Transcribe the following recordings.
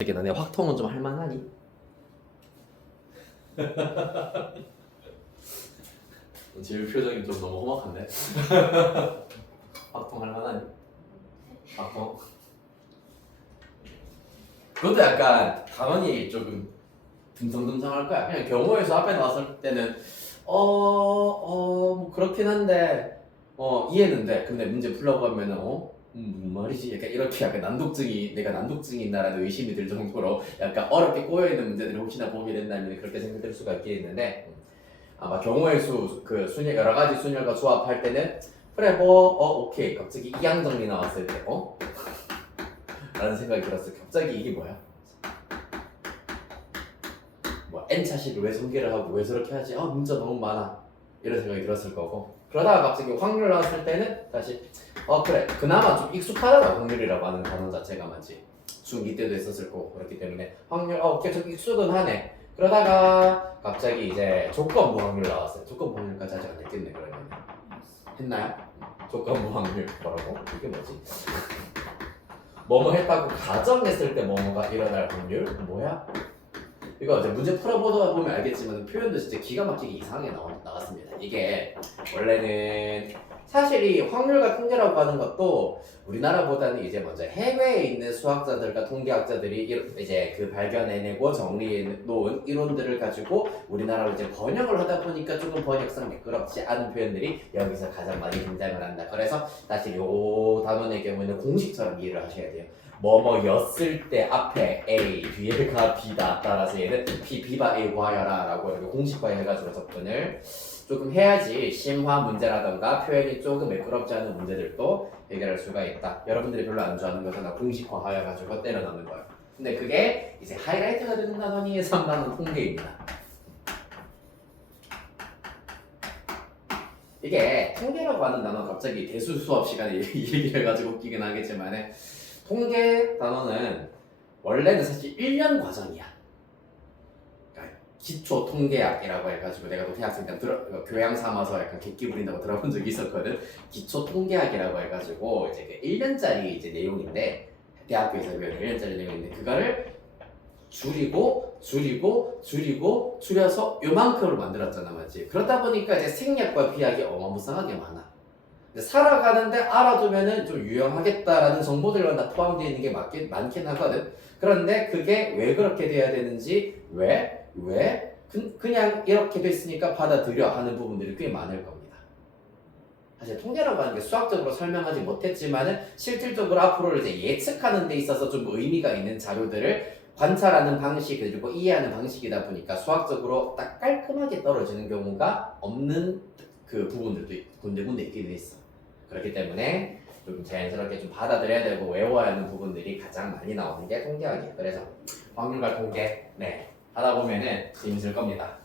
이게 너네 확통은 좀 할만하니? 제일 표정이 좀 너무 험악한데? 확통 할만하니? 확통? 그것도 약간 단원이 조금 듬성듬성할 거야. 그냥 경호에서 앞에 나왔을 때는 뭐 그렇긴 한데 이해는 돼. 근데 문제 풀려고 하면은 무슨 말이지? 약간 이렇게 약간 내가 난독증이 있나라는 의심이 들 정도로 약간 어렵게 꼬여있는 문제들을 혹시나 보게 된다면 그렇게 생각될 수가 있겠는데 아마 경우의 순열 여러 가지 순열과 조합할 때는 그래 오케이 갑자기 이항 정리 나왔을 때 라는 생각이 들었어. 갑자기 이게 뭐야? 뭐 n차식을 왜 전개를 하고 왜 저렇게 하지? 문자 너무 많아 이런 생각이 들었을 거고 그러다가 갑자기 확률 나왔을 때는 다시 그래 그나마 좀 익숙하잖아. 확률이라고 하는 단어 자체가 맞지. 중2 때도 했었을 거고 그렇기 때문에 확률 계속 익숙은 하네. 그러다가 갑자기 이제 조건부 확률 나왔어요. 조건부 확률까지 아직 안 했겠네. 그러면 했나요? 조건부 확률 뭐라고? 이게 뭐지? 뭐뭐 했다고 가정했을 때 뭐뭐가 일어날 확률? 뭐야? 이거 이제 문제 풀어보다 보면 알겠지만 표현도 진짜 기가 막히게 이상하게 나왔습니다. 이게 원래는 사실 이 확률과 통계라고 하는 것도 우리나라보다는 이제 먼저 해외에 있는 수학자들과 통계학자들이 이제 그 발견해내고 정리해 놓은 이론들을 가지고 우리나라로 이제 번역을 하다 보니까 조금 번역상 매끄럽지 않은 표현들이 여기서 가장 많이 등장을 한다. 그래서 사실 요 단원의 경우에는 공식처럼 이해를 하셔야 돼요. 뭐뭐였을 때 앞에 A, 뒤에가 B다. 따라서 얘는 B가 A 과여라 라고 이렇게 공식화해가지고 접근을 조금 해야지 심화 문제라던가 표현이 조금 매끄럽지 않은 문제들도 해결할 수가 있다. 여러분들이 별로 안 좋아하는 것은 공식화하여가지고 때려 넣는 거예요. 근데 그게 이제 하이라이트가 되는 단원이 3단원 통계입니다. 이게 통계라고 하는 단어 갑자기 대수 수업 시간에 이 얘기를 해가지고 웃기긴 하겠지만 통계 단어는 원래는 사실 1년 과정이야. 그러니까 기초 통계학이라고 해가지고 내가 또 대학생 때 교양 삼아서 약간 객기 부린다고 들어본 적이 있었거든. 기초 통계학이라고 해가지고 이제 그 1년짜리 이제 내용인데 대학교에서 배우는 1년짜리 내용인데 그거를 줄여서 요만큼으로 만들었잖아, 맞지? 그러다 보니까 이제 생략과 비약이 어마무쌍하게 많아. 살아가는데 알아두면은 좀 유용하겠다라는 정보들만 다 포함되어 있는 게 많긴 하거든. 그런데 그게 왜 그렇게 돼야 되는지, 그냥 이렇게 됐으니까 받아들여 하는 부분들이 꽤 많을 겁니다. 사실 통계라고 하는 게 수학적으로 설명하지 못했지만은 실질적으로 앞으로 이제 예측하는 데 있어서 좀 의미가 있는 자료들을 관찰하는 방식 그리고 이해하는 방식이다 보니까 수학적으로 딱 깔끔하게 떨어지는 경우가 없는 그 부분들도 군데군데 있기는 있어. 그렇기 때문에 좀 자연스럽게 좀 받아들여야 되고 외워야 하는 부분들이 가장 많이 나오는 게 통계학이에요. 그래서 확률과 통계 하다 보면은 재밌을 겁니다.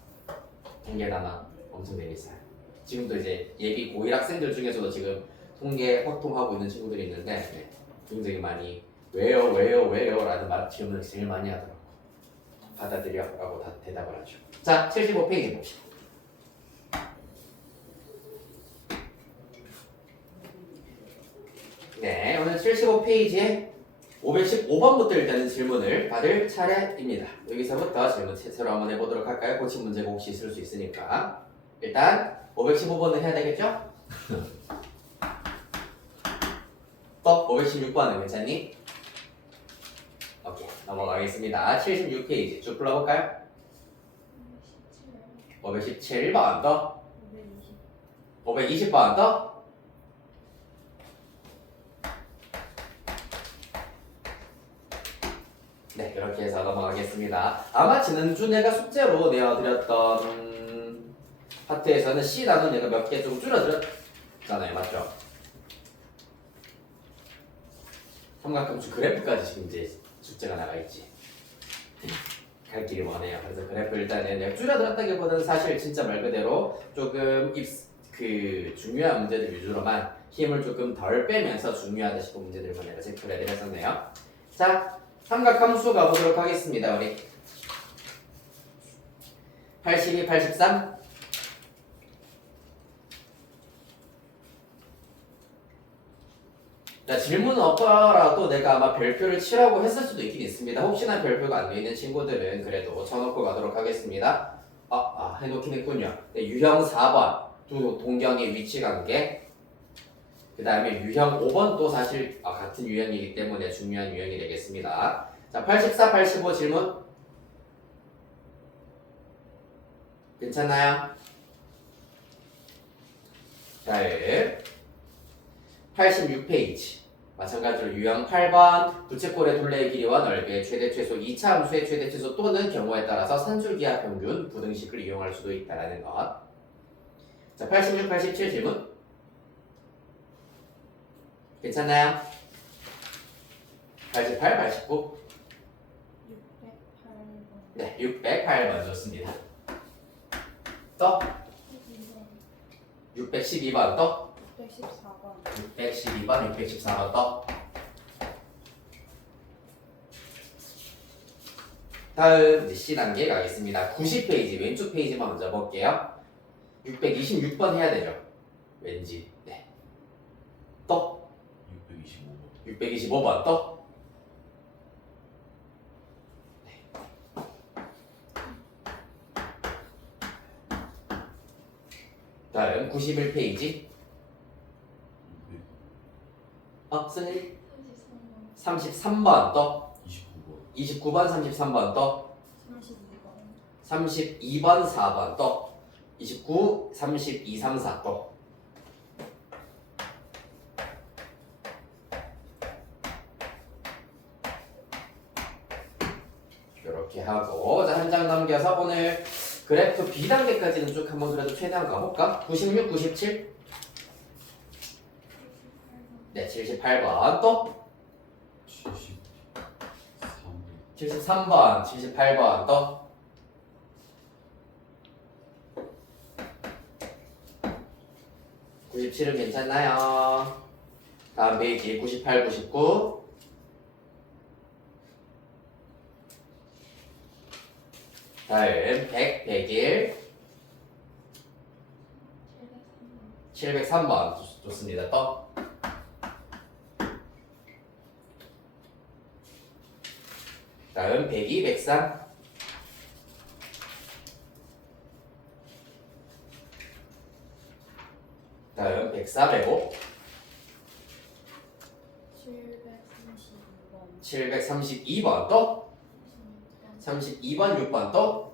통계 단어 엄청 재밌어요. 지금도 이제 예비 고1 학생들 중에서도 지금 통계 확통하고 있는 친구들이 있는데 굉장히 많이 왜요 라는 질문을 제일 많이 하더라고. 받아들여 라고 다 대답을 하죠. 자 75페이지 봅시다. 네, 오늘 75페이지에 515번부터 일단은 질문을 받을 차례입니다. 여기서부터 질문 새로 한번 해보도록 할까요? 고친 문제가 혹시 있을 수 있으니까. 일단 515번은 해야 되겠죠? 또 516번은 괜찮니? 오케이, 넘어가겠습니다. 76페이지 쭉 불러볼까요? 517번 더 520번 더 네, 이렇게 해서 넘어가겠습니다. 아마 지난주 내가 숙제로 내어드렸던 파트에서는 C 단원 내가 몇 개 좀 줄여드렸잖아요. 맞죠? 삼각형수 그래프까지 지금 이제 숙제가 나가있지. 갈 길이 머네요. 그래서 그래프 일단은 내가 줄여드렸다기보다는 사실 진짜 말 그대로 조금 중요한 문제들 위주로만 힘을 조금 덜 빼면서 중요하다 싶은 문제들만 내가 체크를 해드렸었네요. 자, 삼각함수 가보도록 하겠습니다. 우리 82, 83 82, 자, 질문은 없더라도 내가 아마 별표를 치라고 했을 수도 있긴 있습니다. 혹시나 별표가 안 돼 있는 친구들은 그래도 쳐놓고 가도록 하겠습니다. 해놓긴 했군요. 네, 유형 4번 두 동경의 위치 관계. 그 다음에 유형 5번 또 사실 같은 유형이기 때문에 중요한 유형이 되겠습니다. 자, 84, 85 질문. 괜찮나요? 자, 86페이지. 마찬가지로 유형 8번 부채꼴의 둘레의 길이와 넓이의 최대 최소 2차 함수의 최대 최소 또는 경우에 따라서 산술기하 평균 부등식을 이용할 수도 있다라는 것. 자, 86, 87 질문. 괜찮나요? 88, 89. 608번. 네, 608번 좋습니다. 또 612번 또 614번. 612번, 614번 또. 다음 이제 C단계 가겠습니다. 90페이지 왼쪽 페이지만 먼저 볼게요. 626번 해야 되죠. 왠지. 네. 또 625번. 625번 또. 다음 91페이지. 승일 33번. 33번 또. 29번. 29번 33번 또. 32번. 32번 4번 또. 29, 32, 3, 4 또. 이렇게 하고 자, 한 장 넘겨서 오늘 그래프 B단계까지는 쭉 한번 그래도 최대한 가볼까? 96, 97. 네, 78번 또. 73. 73번, 78번 또. 97은 괜찮나요? 다음 페이지 98, 99. 다음 100, 101. 703번 좋습니다. 또. 다음 102, 103. 다음 104, 105. 732번 또. 32번, 6번 또.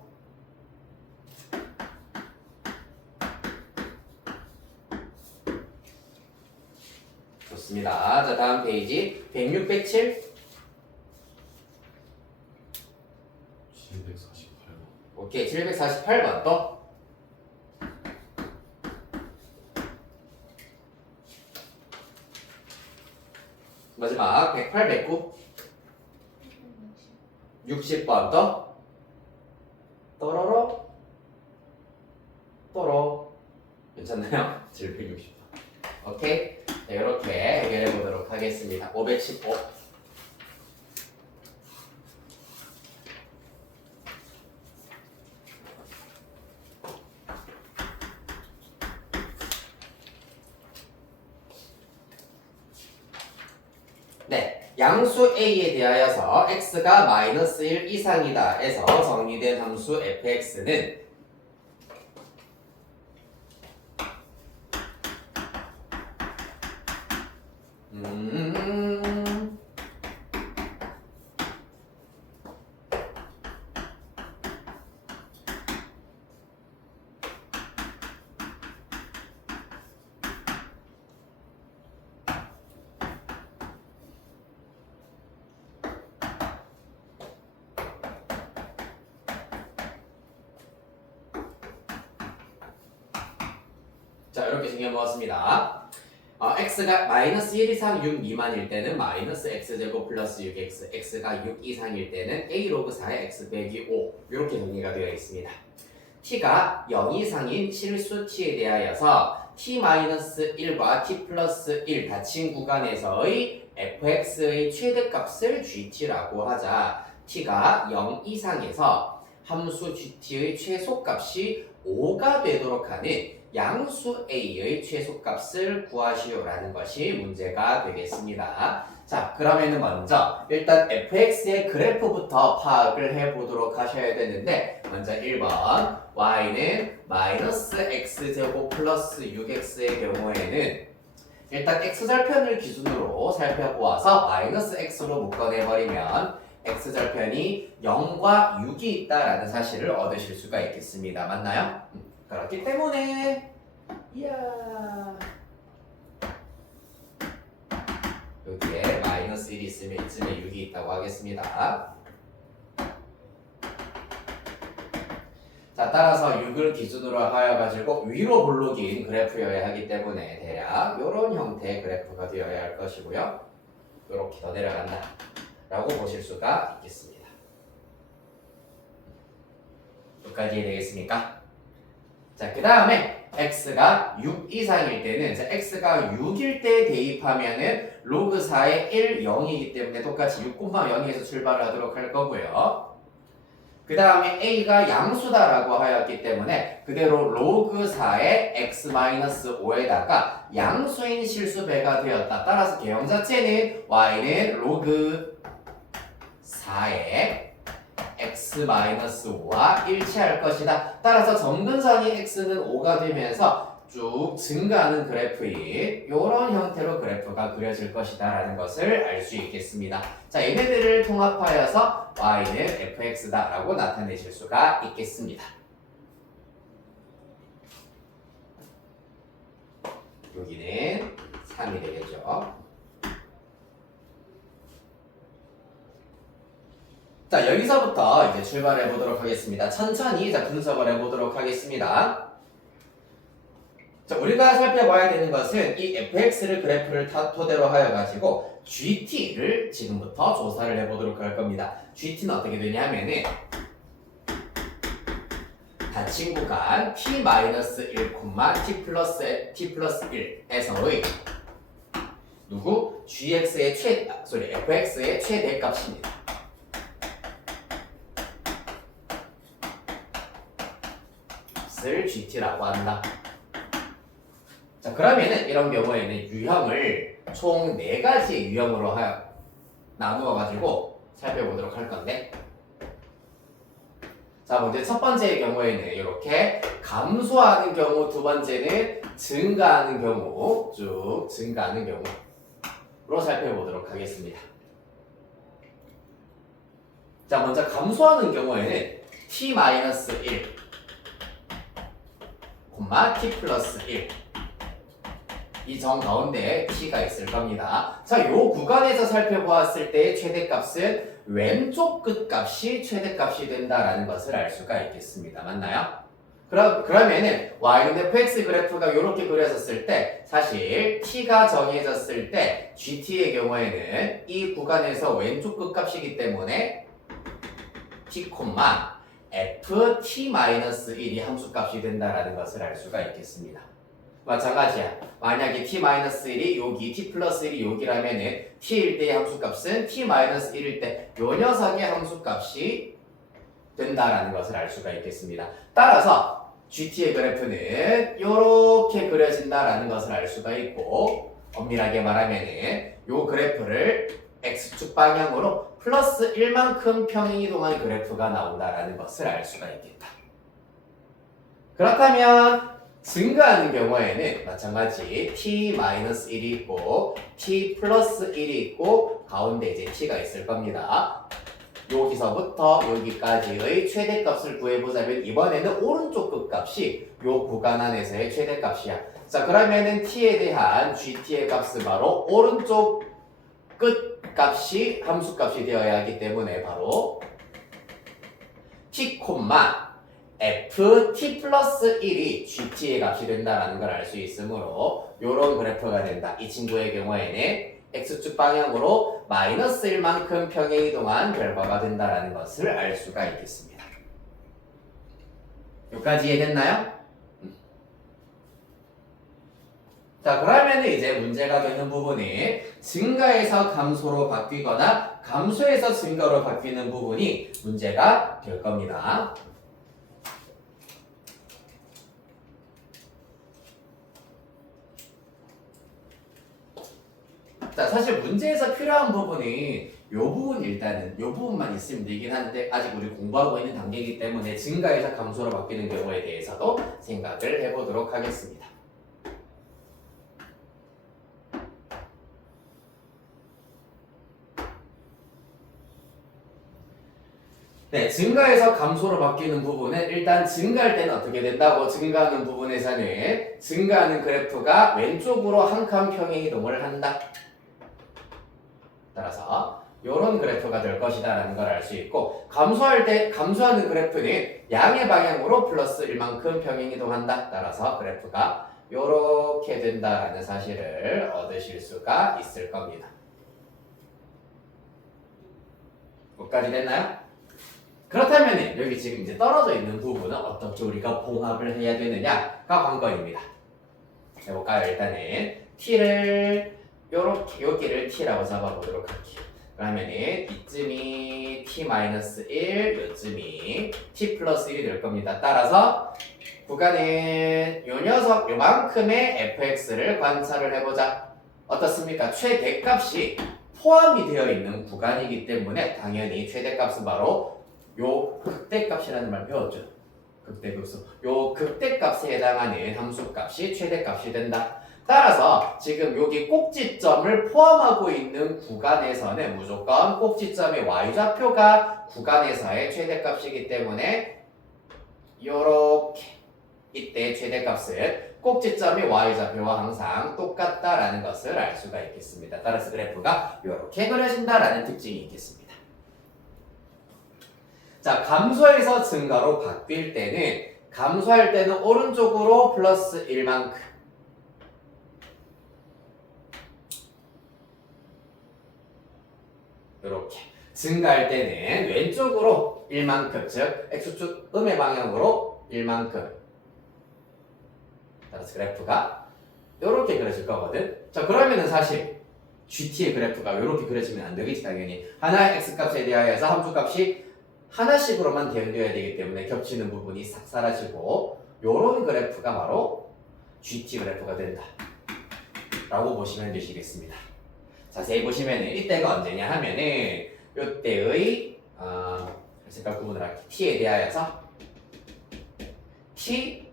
좋습니다. 자, 다음 페이지 106, 107. 748번. 오케이, 748번 또. 마지막 108, 109. 60번 또. 또로로. 또로. 괜찮나요? 760번. 오케이. 자, 이렇게 해결해 보도록 하겠습니다. 515. 네, 양수 A에 대하여서 x가 마이너스 1 이상이다 해서 정의된 함수 fx는 자, 이렇게 정해보았습니다. x가 마이너스 1 이상 6 미만일 때는 마이너스 x제곱 플러스 6x, x가 6 이상일 때는 a 로그 4의 x 빼기 5 이렇게 정리가 되어 있습니다. t가 0 이상인 실수 t에 대하여서 t 마이너스 1과 t 플러스 1 닫힌 구간에서의 fx의 최대값을 gt라고 하자. t가 0 이상에서 함수 gt의 최소값이 5가 되도록 하는 양수 a의 최소값을 구하시오라는 것이 문제가 되겠습니다. 자, 그러면은 먼저 일단 fx의 그래프부터 파악을 해보도록 하셔야 되는데 먼저 1번 y는 마이너스 x제곱 플러스 6x의 경우에는 일단 x절편을 기준으로 살펴보아서 마이너스 x로 묶어내버리면 x절편이 0과 6이 있다라는 사실을 얻으실 수가 있겠습니다. 맞나요? 그렇기 때문에 이야 여기에 마이너스 1이 있으면 이쯤에 6이 있다고 하겠습니다. 자, 따라서 6을 기준으로 하여가지고 위로 볼록인 그래프여야 하기 때문에 대략 이런 형태의 그래프가 되어야 할 것이고요. 이렇게 더 내려간다 라고 보실 수가 있겠습니다. 여기까지 이해되겠습니까? 자, 그 다음에 x가 6 이상일 때는 x가 6일 때 대입하면은 로그 4의 1, 0이기 때문에 똑같이 6,0에서 출발을 하도록 할 거고요. 그 다음에 a가 양수다라고 하였기 때문에 그대로 로그 4의 x-5에다가 양수인 실수배가 되었다. 따라서 개형 자체는 y는 로그 4의 x-5와 일치할 것이다. 따라서 점근선이 x는 5가 되면서 쭉 증가하는 그래프인 이런 형태로 그래프가 그려질 것이다 라는 것을 알 수 있겠습니다. 자, 얘네들을 통합하여서 y는 fx다 라고 나타내실 수가 있겠습니다. 여기는 3이 되겠죠. 자, 여기서부터 이제 출발해 보도록 하겠습니다. 천천히 분석을 해 보도록 하겠습니다. 자, 우리가 살펴봐야 되는 것은 이 fx를 그래프를 토대로 하여 가지고 gt를 지금부터 조사를 해 보도록 할 겁니다. gt는 어떻게 되냐면은 닫힌 구간 t-1, t 플러스 1에서의 누구? fx의 최대값입니다. 을 gt라고 한다. 자, 그러면은 이런 경우에는 유형을 총 4가지의 유형으로 나누어 가지고 살펴보도록 할 건데, 자, 먼저 첫 번째의 경우에는 이렇게 감소하는 경우, 두 번째는 증가하는 경우, 쭉 증가하는 경우로 살펴보도록 하겠습니다. 자, 먼저 감소하는 경우에는 t-1 t 플러스 1 이 점 가운데 t가 있을 겁니다. 자, 요 구간에서 살펴보았을 때의 최대값은 왼쪽 끝값이 최대값이 된다라는 것을 알 수가 있겠습니다. 맞나요? 그러면은 y는 fx 그래프가 이렇게 그려졌을 때 사실 t가 정해졌을 때 gt의 경우에는 이 구간에서 왼쪽 끝값이기 때문에 t, ft-1이 함수값이 된다라는 것을 알 수가 있겠습니다. 마찬가지야. 만약에 t-1이 여기, t 플러스 1이 여기라면은 t일 때의 함수값은 t-1일 때 요 녀석의 함수값이 된다라는 것을 알 수가 있겠습니다. 따라서 gt의 그래프는 이렇게 그려진다라는 것을 알 수가 있고, 엄밀하게 말하면은 요 그래프를 x축 방향으로 플러스 1만큼 평행이동한 그래프가 나온다라는 것을 알 수가 있겠다. 그렇다면 증가하는 경우에는 마찬가지 t-1이 있고 t 플러스 1이 있고 가운데 이제 t가 있을 겁니다. 여기서부터 여기까지의 최대값을 구해보자면 이번에는 오른쪽 끝값이 요 구간 안에서의 최대값이야. 자, 그러면은 t에 대한 gt의 값은 바로 오른쪽 끝 값이 함수값이 되어야 하기 때문에 바로 t, ft 플러스 1이 gt의 값이 된다는 걸 알 수 있으므로 이런 그래프가 된다. 이 친구의 경우에는 x축 방향으로 마이너스 1만큼 평행이동한 결과가 된다는 것을 알 수가 있겠습니다. 여기까지 이해됐나요? 자, 그러면 이제 문제가 되는 부분이 증가에서 감소로 바뀌거나 감소에서 증가로 바뀌는 부분이 문제가 될 겁니다. 자, 사실 문제에서 필요한 부분이 요 부분 일단은 요 부분만 있으면 되긴 하는데 아직 우리 공부하고 있는 단계이기 때문에 증가에서 감소로 바뀌는 경우에 대해서도 생각을 해보도록 하겠습니다. 네, 증가에서 감소로 바뀌는 부분은 일단 증가할 때는 어떻게 된다고? 증가하는 부분에서는 증가하는 그래프가 왼쪽으로 한 칸 평행 이동을 한다. 따라서 이런 그래프가 될 것이다라는 걸 알 수 있고, 감소할 때 감소하는 그래프는 양의 방향으로 플러스 1만큼 평행 이동한다. 따라서 그래프가 이렇게 된다라는 사실을 얻으실 수가 있을 겁니다. 여기까지 됐나요? 그렇다면 여기 지금 이제 떨어져 있는 부분은 어떻게 우리가 봉합을 해야 되느냐가 관건입니다. 해볼까요? 일단은 t를 요렇게 여기를 t라고 잡아보도록 할게요. 그러면은 이쯤이 t-1, 요쯤이 t 플러스 1이 될 겁니다. 따라서 구간은 요 녀석 요만큼의 fx를 관찰을 해보자. 어떻습니까? 최대값이 포함이 되어 있는 구간이기 때문에 당연히 최대값은 바로 요 극대값이라는 말 배웠죠? 극대급수. 요 극대값에 해당하는 함수값이 최대값이 된다. 따라서 지금 여기 꼭지점을 포함하고 있는 구간에서는 무조건 꼭지점의 y좌표가 구간에서의 최대값이기 때문에 요렇게 이때 최대값은 꼭지점의 y좌표와 항상 똑같다라는 것을 알 수가 있겠습니다. 따라서 그래프가 이렇게 그려진다라는 특징이 있겠습니다. 자, 감소에서 증가로 바뀔 때는 감소할 때는 오른쪽으로 플러스 1만큼 이렇게 증가할 때는 왼쪽으로 1만큼 즉 x축 음의 방향으로 1만큼 따라서 그래프가 이렇게 그려질 거거든. 자, 그러면은 사실 GT의 그래프가 이렇게 그려지면 안 되겠지. 당연히 하나의 x값에 대하여서 함수값이 하나씩으로만 대응되어야 되기 때문에 겹치는 부분이 싹 사라지고 요런 그래프가 바로 GT 그래프가 된다 라고 보시면 되시겠습니다. 자세히 보시면 이때가 언제냐 하면은 요때의 색깔 구분을 할게요. t에 대하여서 t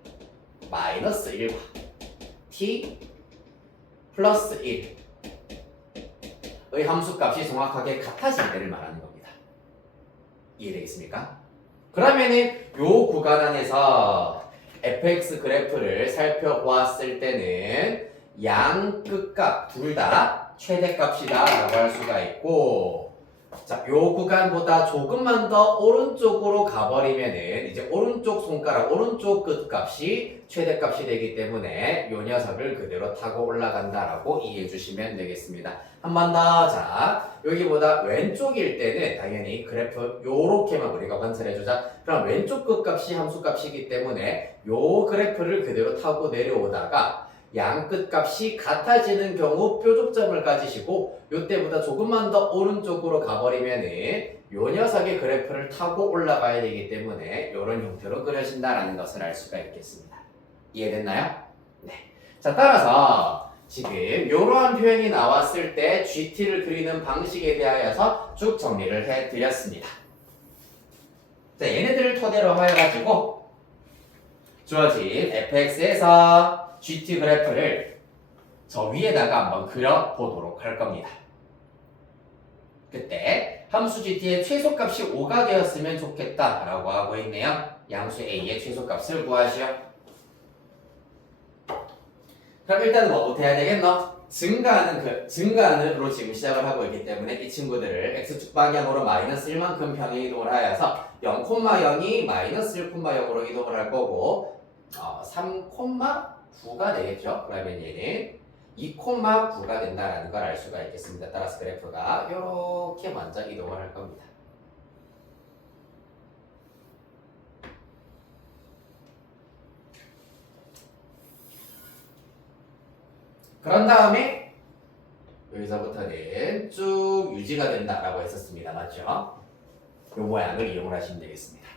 마이너스 1과 t 플러스 1의 함수값이 정확하게 같아질 때를 말하는 겁니다. 이해되겠습니까? 그러면은 요 구간 안에서 fx 그래프를 살펴보았을 때는 양 끝값 둘 다 최대값이다 라고 할 수가 있고, 자, 요 구간보다 조금만 더 오른쪽으로 가버리면은 이제 오른쪽 손가락 오른쪽 끝값이 최대값이 되기 때문에 요 녀석을 그대로 타고 올라간다라고 이해해 주시면 되겠습니다. 한 번 더. 자, 여기보다 왼쪽일 때는 당연히 그래프 요렇게만 우리가 관찰해 주자. 그럼 왼쪽 끝값이 함수값이기 때문에 요 그래프를 그대로 타고 내려오다가 양 끝값이 같아지는 경우 뾰족점을 가지시고 요때보다 조금만 더 오른쪽으로 가버리면은 요 녀석의 그래프를 타고 올라가야 되기 때문에 요런 형태로 그려진다라는 것을 알 수가 있겠습니다. 이해됐나요? 네. 자, 따라서 지금 이러한 표현이 나왔을 때 GT를 그리는 방식에 대하여서 쭉 정리를 해드렸습니다. 자, 얘네들을 토대로 하여가지고 주어진 fx에서 GT 그래프를 저 위에다가 한번 그려보도록 할 겁니다. 그때 함수 GT의 최소값이 5가 되었으면 좋겠다라고 하고 있네요. 양수 A의 최소값을 구하시오. 그럼 일단 뭐부터 해야 되겠노? 증가하는으로 지금 시작을 하고 있기 때문에 이 친구들을 x축 방향으로 마이너스 1만큼 평행 이동을 하여서 0,0이 마이너스 1,0으로 이동을 할 거고 3,9가 되겠죠. 그러면 얘는 2,9가 된다는 걸 알 수가 있겠습니다. 따라서 그래프가 이렇게 먼저 이동을 할 겁니다. 그런 다음에 여기서부터는 쭉 유지가 된다라고 했었습니다. 맞죠? 이 모양을 이용을 하시면 되겠습니다.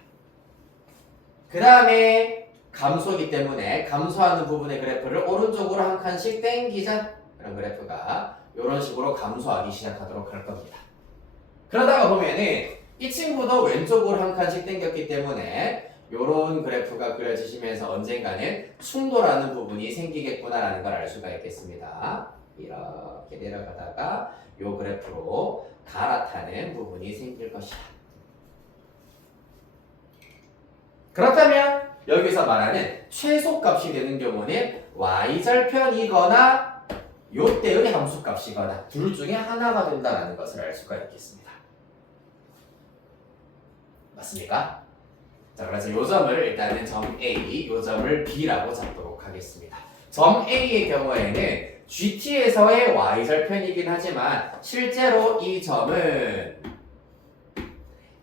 그 다음에 감소이기 때문에 감소하는 부분의 그래프를 오른쪽으로 한 칸씩 땡기자. 그럼 그래프가 이런 식으로 감소하기 시작하도록 할 겁니다. 그러다가 보면은 이 친구도 왼쪽으로 한 칸씩 당겼기 때문에 이런 그래프가 그려지시면서 언젠가는 충돌하는 부분이 생기겠구나라는 걸 알 수가 있겠습니다. 이렇게 내려가다가 이 그래프로 갈아타는 부분이 생길 것이다. 그렇다면 여기서 말하는 최소값이 되는 경우는 y절편이거나 요때의 함수값이거나 둘 중에 하나가 된다는 것을 알 수가 있겠습니다. 맞습니까? 자, 그래서 요 점을 일단은 점 A, 요 점을 B라고 잡도록 하겠습니다. 점 A의 경우에는 GT에서의 y절편이긴 하지만 실제로 이 점은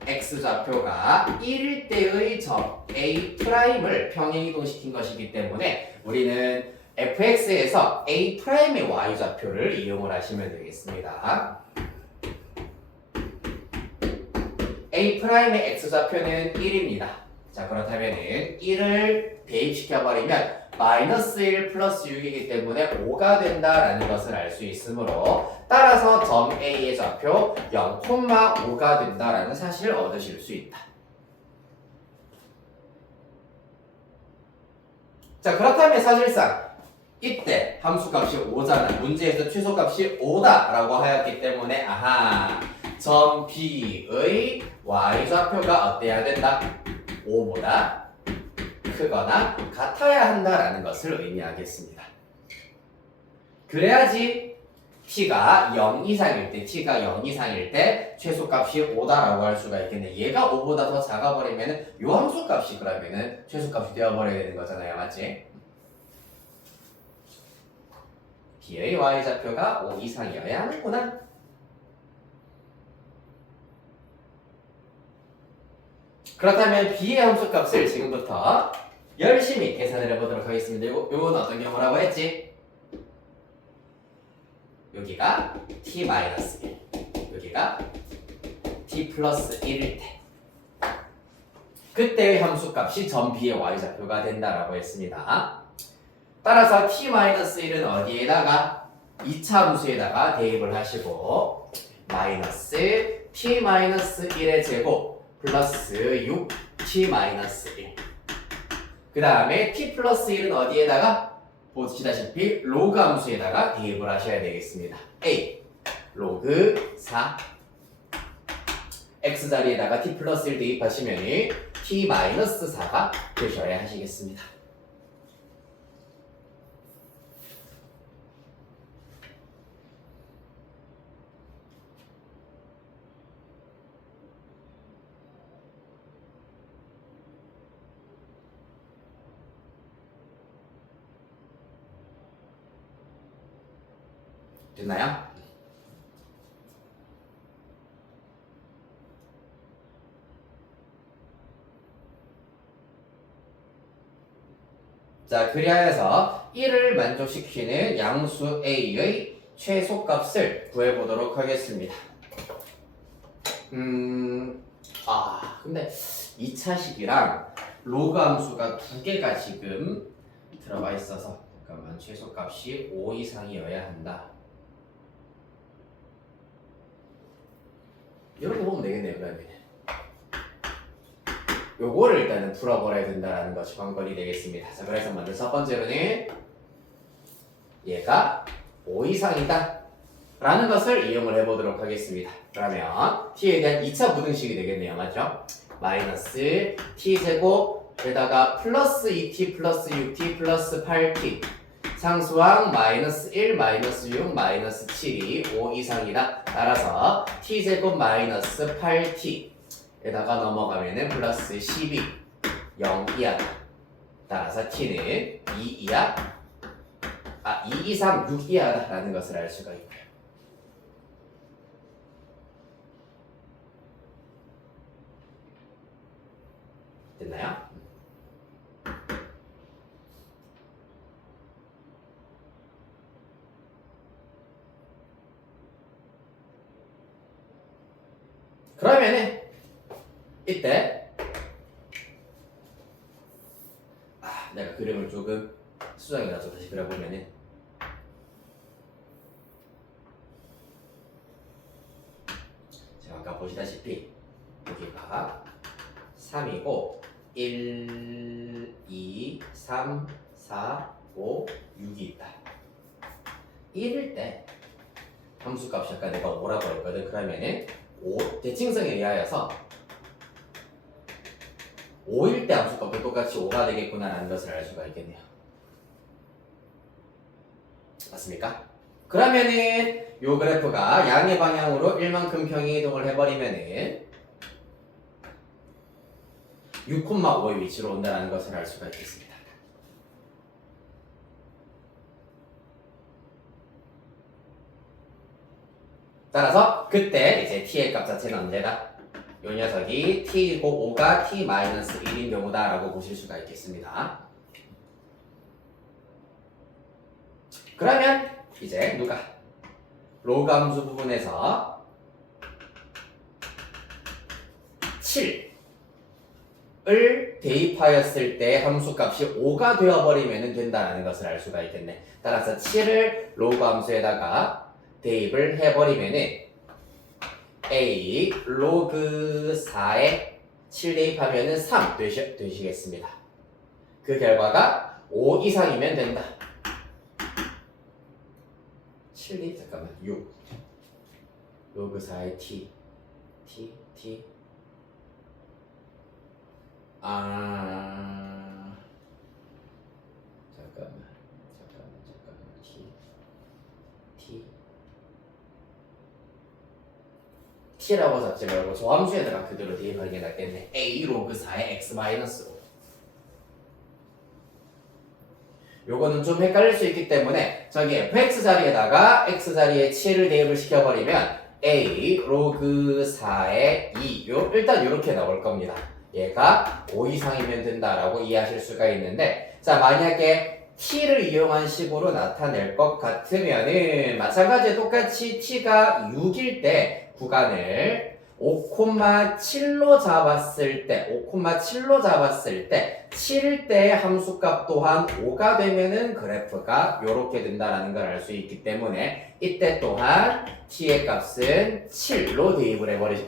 x좌표가 1일 때의 점 A'을 평행이동시킨 것이기 때문에 우리는 fx에서 A'의 y좌표를 이용을 하시면 되겠습니다. A'의 x좌표는 1입니다. 자, 그렇다면은 1을 대입시켜버리면 마이너스 1 플러스 6이기 때문에 5가 된다라는 것을 알 수 있으므로 따라서 점 A의 좌표 0,5가 된다라는 사실을 얻으실 수 있다. 자, 그렇다면 사실상 이때 함수값이 5잖아. 문제에서 최소값이 5다라고 하였기 때문에 아하, 점 B의 y좌표가 어때야 된다? 5보다 크거나 같아야 한다라는 것을 의미하겠습니다. 그래야지 t가 0 이상일 때, t가 0 이상일 때 최소값이 5다라고 할 수가 있겠네. 얘가 5보다 더 작아버리면은 요 함수값이 그러면은 최소값이 되어버려야 되는 거잖아요. 맞지? b의 y좌표가 5 이상이어야 하는구나. 그렇다면 b의 함수값을 지금부터 열심히 계산을 해보도록 하겠습니다. 요건 어떤 경우라고 했지? 여기가 t-1, 여기가 t 플러스 1일 때 그때의 함수값이 점 b의 y좌표가 된다라고 했습니다. 따라서 t-1은 어디에다가 2차 함수에다가 대입을 하시고 마이너스 t-1의 제곱 플러스 6t-1 그 다음에 t 플러스 1은 어디에다가 보시다시피 로그 함수에다가 대입을 하셔야 되겠습니다. a 로그 4 x 자리에다가 t 플러스 1 대입하시면 t 마이너스 4가 되셔야 하시겠습니다. 됐나요? 자, 그리하여서 1을 만족시키는 양수 A의 최소값을 구해보도록 하겠습니다. 근데 2차식이랑 로그 함수가 두 개가 지금 들어가 있어서 잠깐만, 최소값이 5 이상이어야 한다. 이렇게 보면 되겠네요. 그러면 요거를 일단은 풀어버려야 된다는 것이 관건이 되겠습니다. 자, 그래서 먼저 첫 번째로는 얘가 5 이상이다 라는 것을 이용을 해보도록 하겠습니다. 그러면 t에 대한 2차 부등식이 되겠네요. 맞죠? 마이너스 t제곱 에다가 플러스 2t 플러스 6t 플러스 8t 상수항 마이너스 1 마이너스 6 마이너스 7이 5 이상이다. 따라서 t제곱 마이너스 8t 에다가 넘어가면은 플러스 12 0 이하다. 따라서 t는 2 이하 2 이상 6 이하다 라는 것을 알 수가 있고요. 됐나요? 그러면은 이때 내가 그림을 조금 수정해가지고 다시 그려보면은 3이고 1, 2, 3, 4, 5, 6이 있다. 1일 때 함수값이 아까 내가 5라고 했거든. 그러면은 5 대칭성에 의하여서 5일 때 함수값도 똑같이 5가 되겠구나라는 것을 알 수가 있겠네요. 맞습니까? 그러면은 요 그래프가 양의 방향으로 1만큼 평행 이동을 해버리면은 6,5의 위치로 온다는 것을 알 수가 있겠습니다. 따라서 그때 이제 t의 값 자체는 언제다? 요 녀석이 t이고 5가 t-1인 경우다라고 보실 수가 있겠습니다. 그러면 이제 누가 로그 함수 부분에서 7을 대입하였을 때 함수값이 5가 되어버리면 된다는 것을 알 수가 있겠네. 따라서 7을 로그 함수에다가 대입을 해버리면은 a 로그 4에 7 대입하면은 3 되시겠습니다. 그 결과가 5 이상이면 된다. 7이 잠깐만 6 로그 4의 t 잠깐만 t라고 잡지 말고 저 함수에다가 그대로 대입하는 게 낫겠네. a 로그 4의 x 마이너스 5. 요거는 좀 헷갈릴 수 있기 때문에 저기 fx 자리에다가 x 자리에 7을 대입을 시켜버리면 a 로그 4의 2 일단 이렇게 나올 겁니다. 얘가 5 이상이면 된다라고 이해하실 수가 있는데, 자 만약에 t를 이용한 식으로 나타낼 것 같으면은 마찬가지로 똑같이 t가 6일 때 구간을 5,7로 잡았을 때 7일 때의 함수값 또한 5가 되면은 그래프가 이렇게 된다라는 걸 알 수 있기 때문에 이때 또한 t의 값은 7로 대입을 해버리시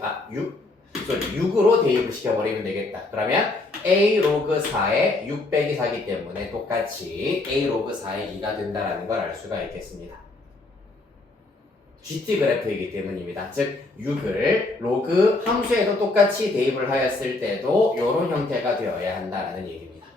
6으로 대입을 시켜버리면 되겠다. 그러면 a 로그 4에 6 빼기 4이기 때문에 똑같이 a 로그 4의 2가 된다라는 걸 알 수가 있겠습니다. GT 그래프이기 때문입니다. 즉 6을 로그 함수에도 똑같이 대입을 하였을 때도 이런 형태가 되어야 한다는 얘기입니다.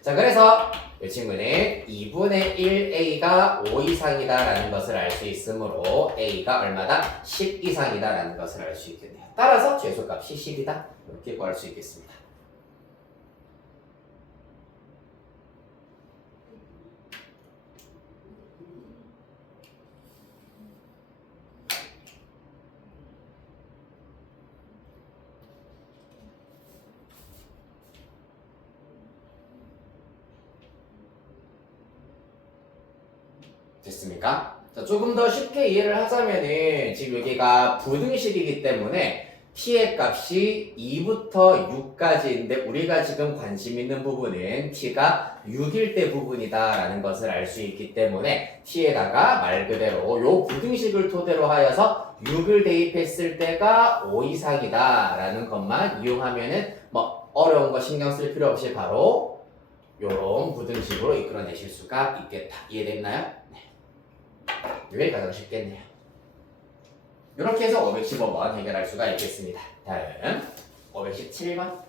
자 그래서 이 친구는 2분의 1a가 5 이상이다라는 것을 알 수 있으므로 a가 얼마다? 10 이상이다라는 것을 알 수 있겠네요. 따라서 최소값이 10이다 이렇게 구할 수 있겠습니다. 됐습니까? 자, 조금 더 쉽게 이해를 하자면은 지금 여기가 부등식이기 때문에 t의 값이 2부터 6까지인데 우리가 지금 관심 있는 부분은 t가 6일 때 부분이다 라는 것을 알 수 있기 때문에 t에다가 말 그대로 요 부등식을 토대로 하여서 6을 대입했을 때가 5 이상이다 라는 것만 이용하면은 뭐 어려운 거 신경 쓸 필요 없이 바로 요런 부등식으로 이끌어내실 수가 있겠다. 이해됐나요? 이게 가장 쉽겠네요. 이렇게 해서 515번 해결할 수가 있겠습니다. 다음 517번.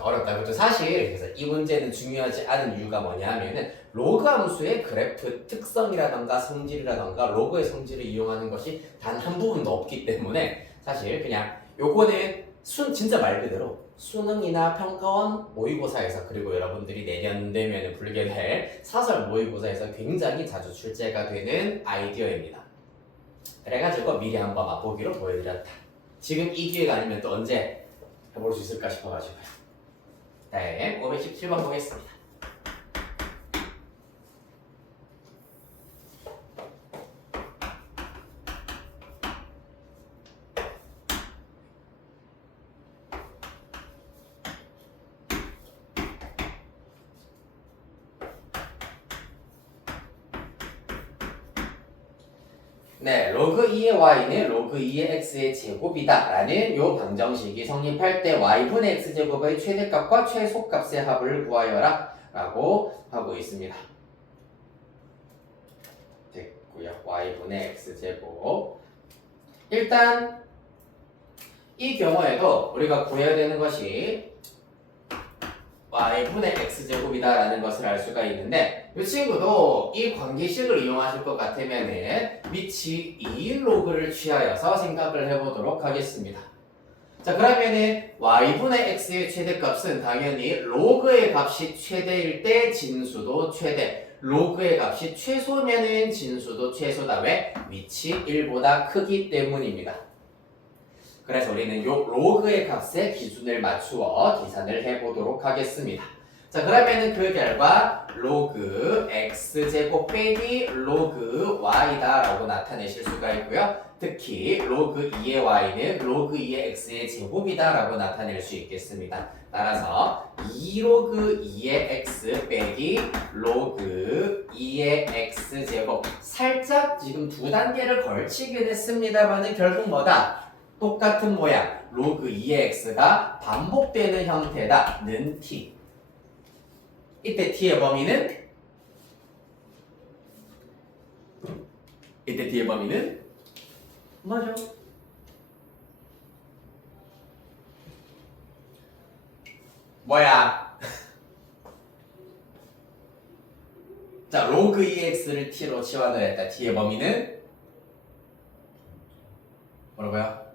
어렵다. 그렇죠. 사실 그래서 이 문제는 중요하지 않은 이유가 뭐냐 하면은 로그 함수의 그래프 특성이라던가 성질이라던가 로그의 성질을 이용하는 것이 단 한 부분도 없기 때문에 사실 그냥 요거는 진짜 말 그대로 수능이나 평가원 모의고사에서 그리고 여러분들이 내년 되면 불게 될 사설 모의고사에서 굉장히 자주 출제가 되는 아이디어입니다. 그래가지고 미리 한번 맛보기로 보여드렸다. 지금 이 기회가 아니면 또 언제 해볼 수 있을까 싶어가지고요. 네, 517번 보겠습니다. 네, 로그 2의 y는 로그 2의 x의 제곱이다 라는 요 방정식이 성립할 때 y분의 x제곱의 최대값과 최소값의 합을 구하여라 라고 하고 있습니다. 됐고요. y분의 x제곱. 일단 이 경우에도 우리가 구해야 되는 것이 y분의 x제곱이다 라는 것을 알 수가 있는데 이 친구도 이 관계식을 이용하실 것 같으면은 위치 2인 로그를 취하여서 생각을 해보도록 하겠습니다. 자, 그러면은 y분의 x의 최대값은 당연히 로그의 값이 최대일 때 진수도 최대, 로그의 값이 최소면은 진수도 최소다. 왜? 위치 1보다 크기 때문입니다. 그래서 우리는 요 로그의 값에 기준을 맞추어 계산을 해보도록 하겠습니다. 자, 그러면은 그 결과 로그 x제곱 빼기 로그 y다 라고 나타내실 수가 있고요. 특히 로그 2의 y는 로그 2의 x의 제곱이다 라고 나타낼 수 있겠습니다. 따라서 2로그 2의 x 빼기 로그 2의 x제곱. 살짝 지금 두 단계를 걸치긴 했습니다만은 결국 뭐다? 똑같은 모양, 로그 2의 x가 반복되는 형태다는 t. 이때 t의 범위는 뭐죠? 뭐야? 자, 로그 2x를 t로 치환을 했다. t의 범위는 뭐라고요?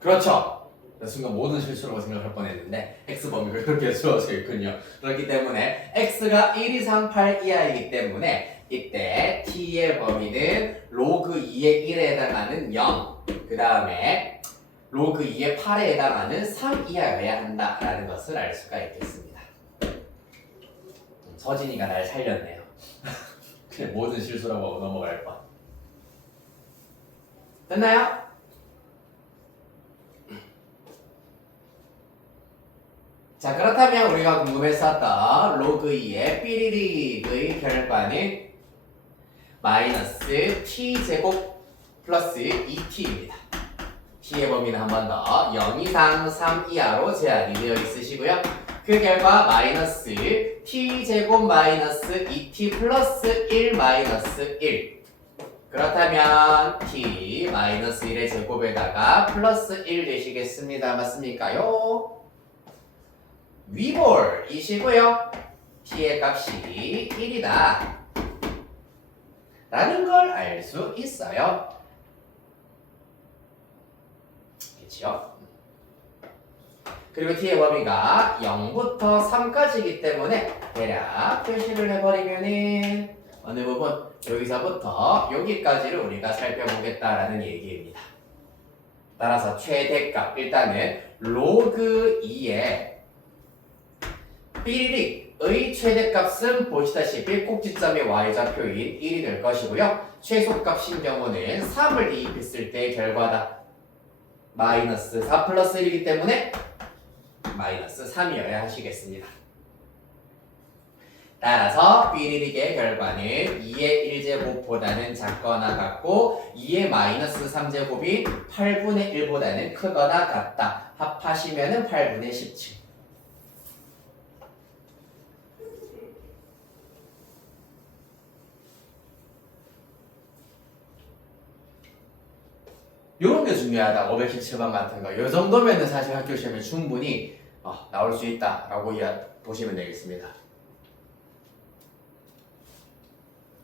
그렇죠. 순간 모든 실수라고 생각할 뻔했는데 x 범위가 그렇게 주어져 있군요. 그렇기 때문에 x가 1 이상 8 이하이기 때문에 이때 t의 범위는 로그 2의 1에 해당하는 0, 그 다음에 로그 2의 8에 해당하는 3 이하여야 한다라는 것을 알 수가 있겠습니다. 서진이가 날 살렸네요. 그냥 모든 실수라고 하고 넘어갈 뻔. 됐나요? 자, 그렇다면 우리가 궁금했었던 로그 2의 삐리릭의 결과는 마이너스 t제곱 플러스 2t입니다. t의 범위는 한 번 더 0 이상 3 이하로 제한이 되어 있으시고요. 그 결과 마이너스 t제곱 마이너스 2t 플러스 1 마이너스 1. 그렇다면 t 마이너스 1의 제곱에다가 플러스 1 되시겠습니다. 맞습니까요? 위볼이시고요. t의 값이 1이다 라는 걸 알 수 있어요. 그렇죠? 그리고 t의 범위가 0부터 3까지이기 때문에 대략 표시를 해버리면은 어느 부분? 여기서부터 여기까지를 우리가 살펴보겠다라는 얘기입니다. 따라서 최대값, 일단은 로그 2의 삐리릭의 최대값은 보시다시피 꼭지점의 y좌표인 1이 될 것이고요. 최소값인 경우는 3을 대입했을 때의 결과다. 마이너스 4 플러스 1이기 때문에 마이너스 3이어야 하시겠습니다. 따라서 삐리릭의 결과는 2의 1제곱보다는 작거나 같고 2의 마이너스 3제곱이 8분의 1보다는 크거나 같다. 합하시면은 8분의 17. 요런 게 중요하다. 517번 같은 거. 요 정도면은 사실 학교 시험에 충분히 나올 수 있다라고 보시면 되겠습니다.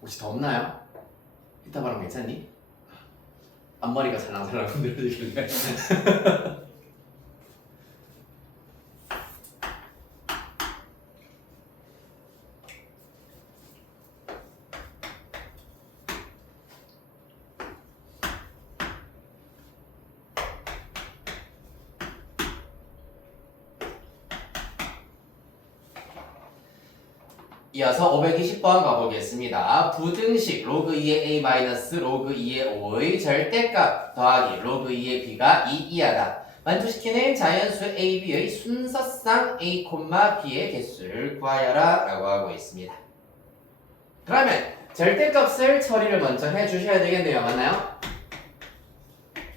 혹시 더 없나요? 이따 바람 괜찮니? 앞머리가 살랑살랑 흔들리길래. 이어서 520번 가보겠습니다. 부등식 로그 2의 a 마이너스 로그 2의 5의 절대값 더하기 로그 2의 b가 2 이하다. 만족시키는 자연수 a, b의 순서상 a, b의 개수를 구하여라 라고 하고 있습니다. 그러면 절대값을 처리를 먼저 해주셔야 되겠네요. 맞나요?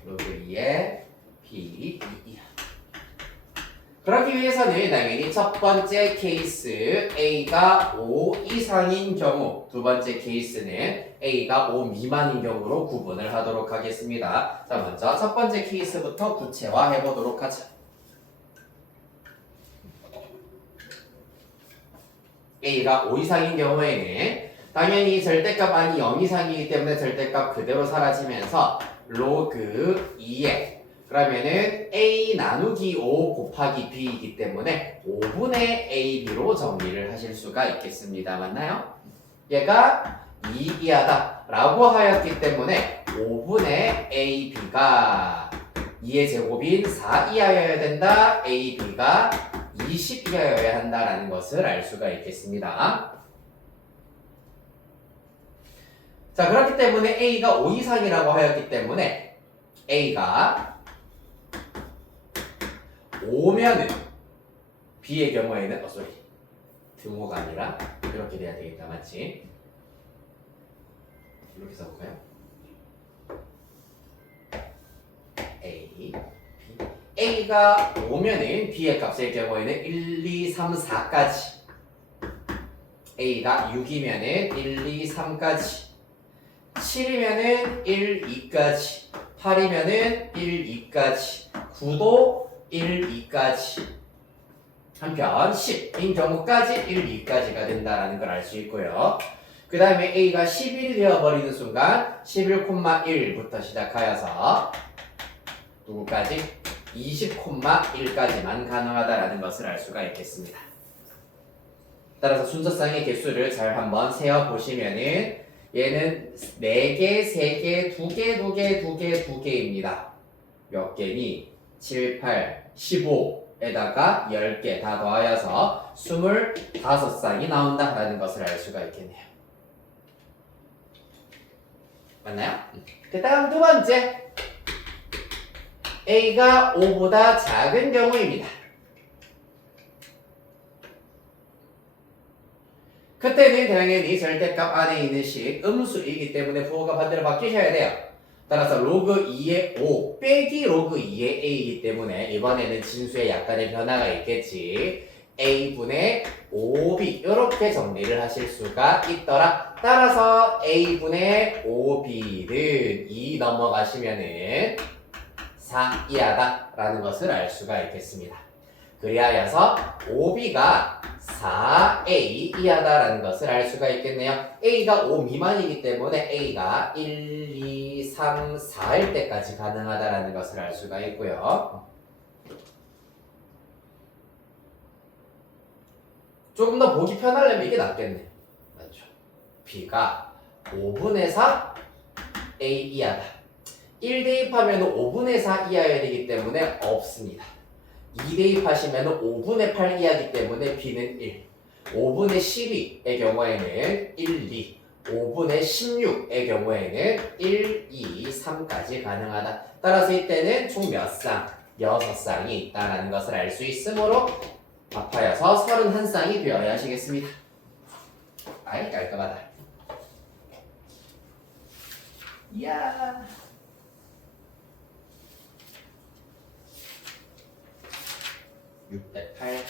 로그 2의 b 2 그렇기 위해서는 당연히 첫 번째 케이스 a가 5 이상인 경우, 두 번째 케이스는 a가 5 미만인 경우로 구분을 하도록 하겠습니다. 자, 먼저 첫 번째 케이스부터 구체화해 보도록 하죠. a가 5 이상인 경우에는 당연히 절대값 아니 0 이상이기 때문에 절대값 그대로 사라지면서 로그 2에 그러면은 a 나누기 5 곱하기 b이기 때문에 5분의 ab로 정리를 하실 수가 있겠습니다. 맞나요? 얘가 2 이하다 라고 하였기 때문에 5분의 ab가 2의 제곱인 4 이하여야 된다. ab가 20 이하여야 한다라는 것을 알 수가 있겠습니다. 자, 그렇기 때문에 a가 5 이상이라고 하였기 때문에 a가 5면은 b의 경우에는 등호가 아니라 이렇게 돼야 되겠다. 맞지? 이렇게 써볼까요? a, b a가 5면은 b의 값의 경우에는 1, 2, 3, 4까지 a가 6이면은 1, 2, 3까지 7이면은 1, 2까지 8이면은 1, 2까지 9도 1, 2까지 한편 10인 경우까지 1, 2까지가 된다는 걸 알 수 있고요. 그 다음에 a가 11이 되어버리는 순간 11,1부터 시작하여서 누구까지? 20,1까지만 가능하다라는 것을 알 수가 있겠습니다. 따라서 순서상의 개수를 잘 한번 세어보시면은 얘는 4개, 3개, 2개, 2개, 2개, 2개입니다. 몇 개니? 7, 8, 15에다가 10개 다 더하여서 25쌍이 나온다라는 것을 알 수가 있겠네요. 맞나요? 그 다음 두 번째 a가 5보다 작은 경우입니다. 그때는 당연히 절대값 안에 있는 식 음수이기 때문에 부호가 반대로 바뀌셔야 돼요. 따라서 로그 2의 5 빼기 로그 2의 a이기 때문에 이번에는 진수에 약간의 변화가 있겠지. a분의 5b 이렇게 정리를 하실 수가 있더라. 따라서 a분의 5b는 2 넘어가시면은 4 이하다 라는 것을 알 수가 있겠습니다. 그리하여서 5b가 4a 이하다라는 것을 알 수가 있겠네요. a가 5 미만이기 때문에 a가 1, 2, 3, 4일 때까지 가능하다라는 것을 알 수가 있고요. 조금 더 보기 편하려면 이게 낫겠네. 맞죠? b가 5분의 4 a 이하다. 1 대입하면 5분의 4 이하여야 되기 때문에 없습니다. 2 대입하시면 5분의 8 이하이기 때문에 b는 1. 5분의 12의 경우에는 1, 2. 5분의 16의 경우에는 1, 2, 3까지 가능하다. 따라서 이때는 총 몇 쌍? 6쌍이 있다는 것을 알 수 있으므로 합하여서 31쌍이 되어야 하시겠습니다. 아이 깔끔하다. 이야. (608)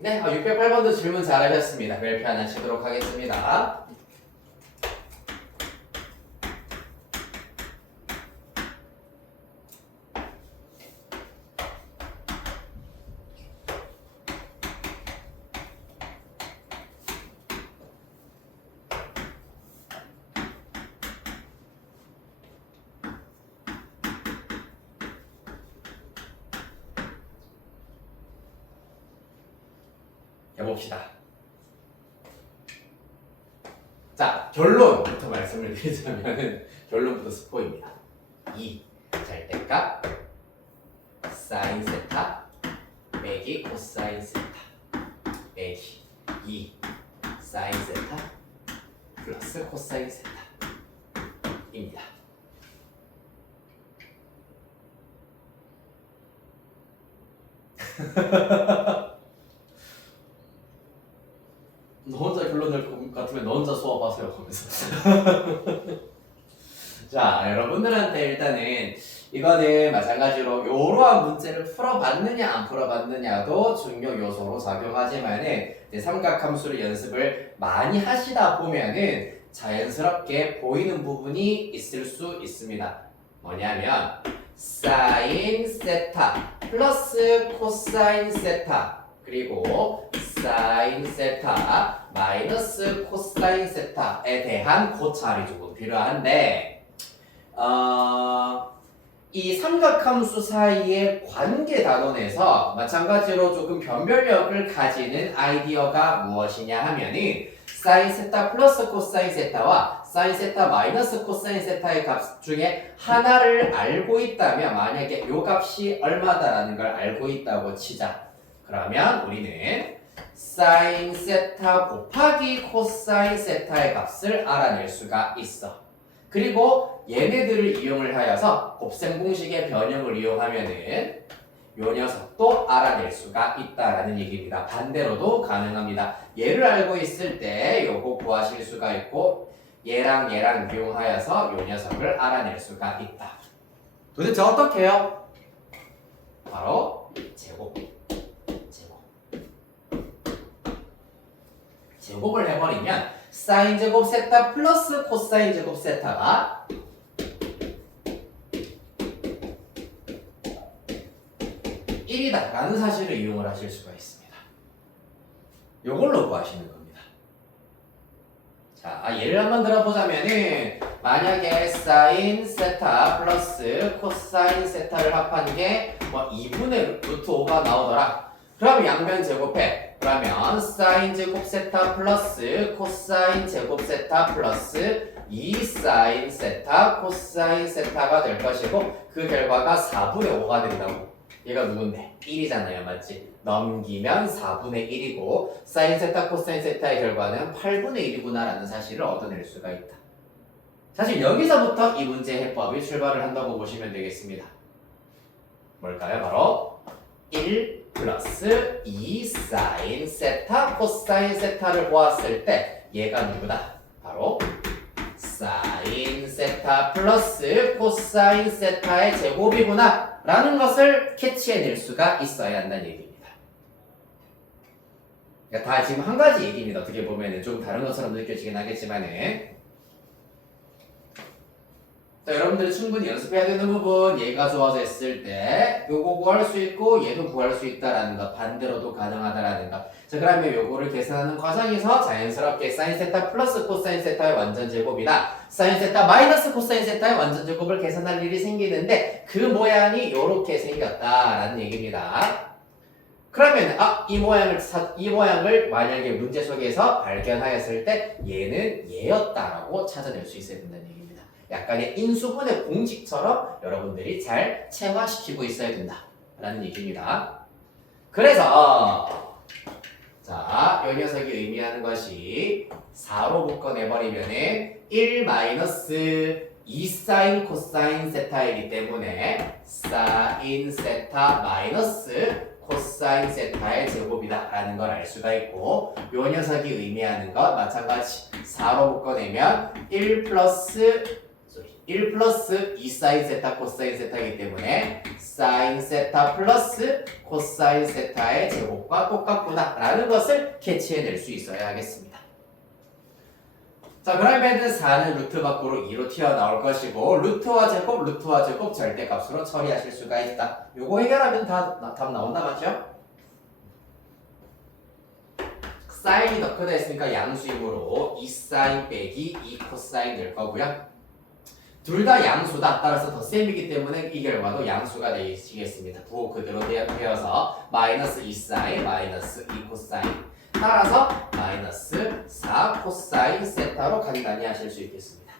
네, 608번도 질문 잘하셨습니다. 별표 하나 치도록 하겠습니다. 해봅시다. 자, 결론부터 말씀을 드리자면 결론부터 스포입니다. 2 절대값 사인 세타 빼기 코사인 세타 빼기 2 사인 세타 플러스 코사인 세타 입니다. 너 혼자 결론 낼 것 같으면 너 혼자 수업하세요 하면서 자 여러분들한테 일단은 이거는 마찬가지로 이러한 문제를 풀어봤느냐 안 풀어봤느냐도 중요 요소로 작용하지만은 이제 삼각함수를 연습을 많이 하시다 보면은 자연스럽게 보이는 부분이 있을 수 있습니다. 뭐냐면 사인 세타 플러스 코사인 세타 그리고 사인 세타 마이너스 코사인 세타에 대한 고찰이 조금 필요한데 이 삼각함수 사이의 관계 단원에서 마찬가지로 조금 변별력을 가지는 아이디어가 무엇이냐 하면은 사인 세타 플러스 코사인 세타와 사인 세타 마이너스 코사인 세타의 값 중에 하나를 알고 있다면 만약에 요 값이 얼마다라는 걸 알고 있다고 치자. 그러면 우리는 사인 세타 곱하기 코사인 세타의 값을 알아낼 수가 있어. 그리고 얘네들을 이용을 하여서 곱셈 공식의 변형을 이용하면은 요 녀석도 알아낼 수가 있다라는 얘기입니다. 반대로도 가능합니다. 얘를 알고 있을 때 요거 구하실 수가 있고 얘랑 이용하여서 요 녀석을 알아낼 수가 있다. 도대체 어떻게 해요? 바로 제곱을 해버리면 사인 제곱 세타 플러스 코사인 제곱 세타가 1이다 라는 사실을 이용을 하실 수가 있습니다. 요걸로 구하시는 겁니다. 자, 예를 한번 들어보자면은 만약에 사인 세타 플러스 코사인 세타를 합한 게 뭐 2분의 루트 5가 나오더라. 그럼 양변 제곱해. 그러면 사인 제곱 세타 플러스 코사인 제곱 세타 플러스 2사인 세타 코사인 세타가 될 것이고 그 결과가 4분의 5가 된다고. 얘가 누군데? 1이잖아요. 맞지? 넘기면 4분의 1이고 사인 세타 코사인 세타의 결과는 8분의 1이구나 라는 사실을 얻어낼 수가 있다. 사실 여기서부터 이 문제의 해법이 출발을 한다고 보시면 되겠습니다. 뭘까요? 바로 1 플러스 2 사인 세타 코사인 세타를 보았을 때 얘가 누구다? 바로 사인 세타 플러스 코사인 세타의 제곱이구나 라는 것을 캐치해낼 수가 있어야 한다는 얘기입니다. 그러니까 다 지금 한 가지 얘기입니다. 어떻게 보면 좀 다른 것처럼 느껴지긴 하겠지만은 자, 여러분들이 충분히 연습해야 되는 부분 얘가 주어졌을 때 요거 구할 수 있고 얘도 구할 수 있다라는 것 반대로도 가능하다라는 것. 자 그러면 요거를 계산하는 과정에서 자연스럽게 사인 세타 플러스 코사인 세타의 완전 제곱이나 사인 세타 마이너스 코사인 세타의 완전 제곱을 계산할 일이 생기는데 그 모양이 요렇게 생겼다라는 얘기입니다. 그러면 이 모양을 만약에 문제 속에서 발견하였을 때 얘는 얘였다라고 찾아낼 수 있어야 된다는 얘기입니다. 약간의 인수분해 공식처럼 여러분들이 잘 체화시키고 있어야 된다라는 얘기입니다. 그래서 자, 이 녀석이 의미하는 것이 4로 묶어내버리면은 1 마이너스 2 사인 코사인 세타이기 때문에 사인 세타 마이너스 코사인 세타의 제곱이다 라는 걸 알 수가 있고 요 녀석이 의미하는 것 마찬가지 4로 묶어내면 1 플러스 2 사인 세타 코사인 세타이기 때문에 사인 세타 플러스 코사인 세타의 제곱과 똑같구나 라는 것을 캐치해낼 수 있어야 하겠습니다. 자 그러면은 4는 루트 밖으로 2로 튀어나올 것이고 루트와 제곱 절대값으로 처리하실 수가 있다. 요거 해결하면 다 답 나온다 맞죠? 사인이 더 크다 했으니까 양수이므로 2사인 빼기 2코사인 될 거고요. 둘 다 양수다. 따라서 덧셈이기 때문에 이 결과도 양수가 되시겠습니다. 부호 그대로 되어서 마이너스 2사인 마이너스 2코사인 따라서 마이너스 4코사인 세타로 간단히 하실 수 있겠습니다.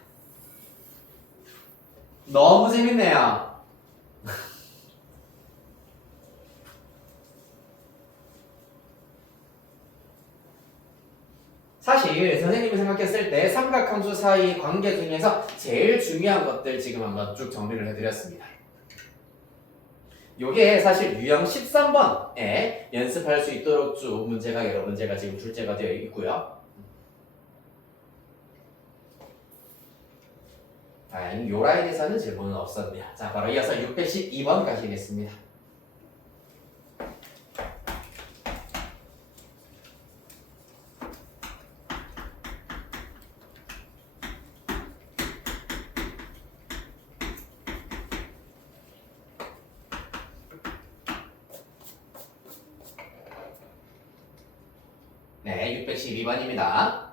너무 재밌네요. 사실 선생님이 생각했을 때 삼각함수 사이 관계 중에서 제일 중요한 것들 지금 한번 쭉 정리를 해드렸습니다. 요게 사실 유형 13번에 연습할 수 있도록 쭉 문제가 여러 문제가 지금 출제가 되어 있고요. 다행히 요 라인에서는 질문은 없었네요. 자, 바로 이어서 612번 가시겠습니다. 네, 612번입니다.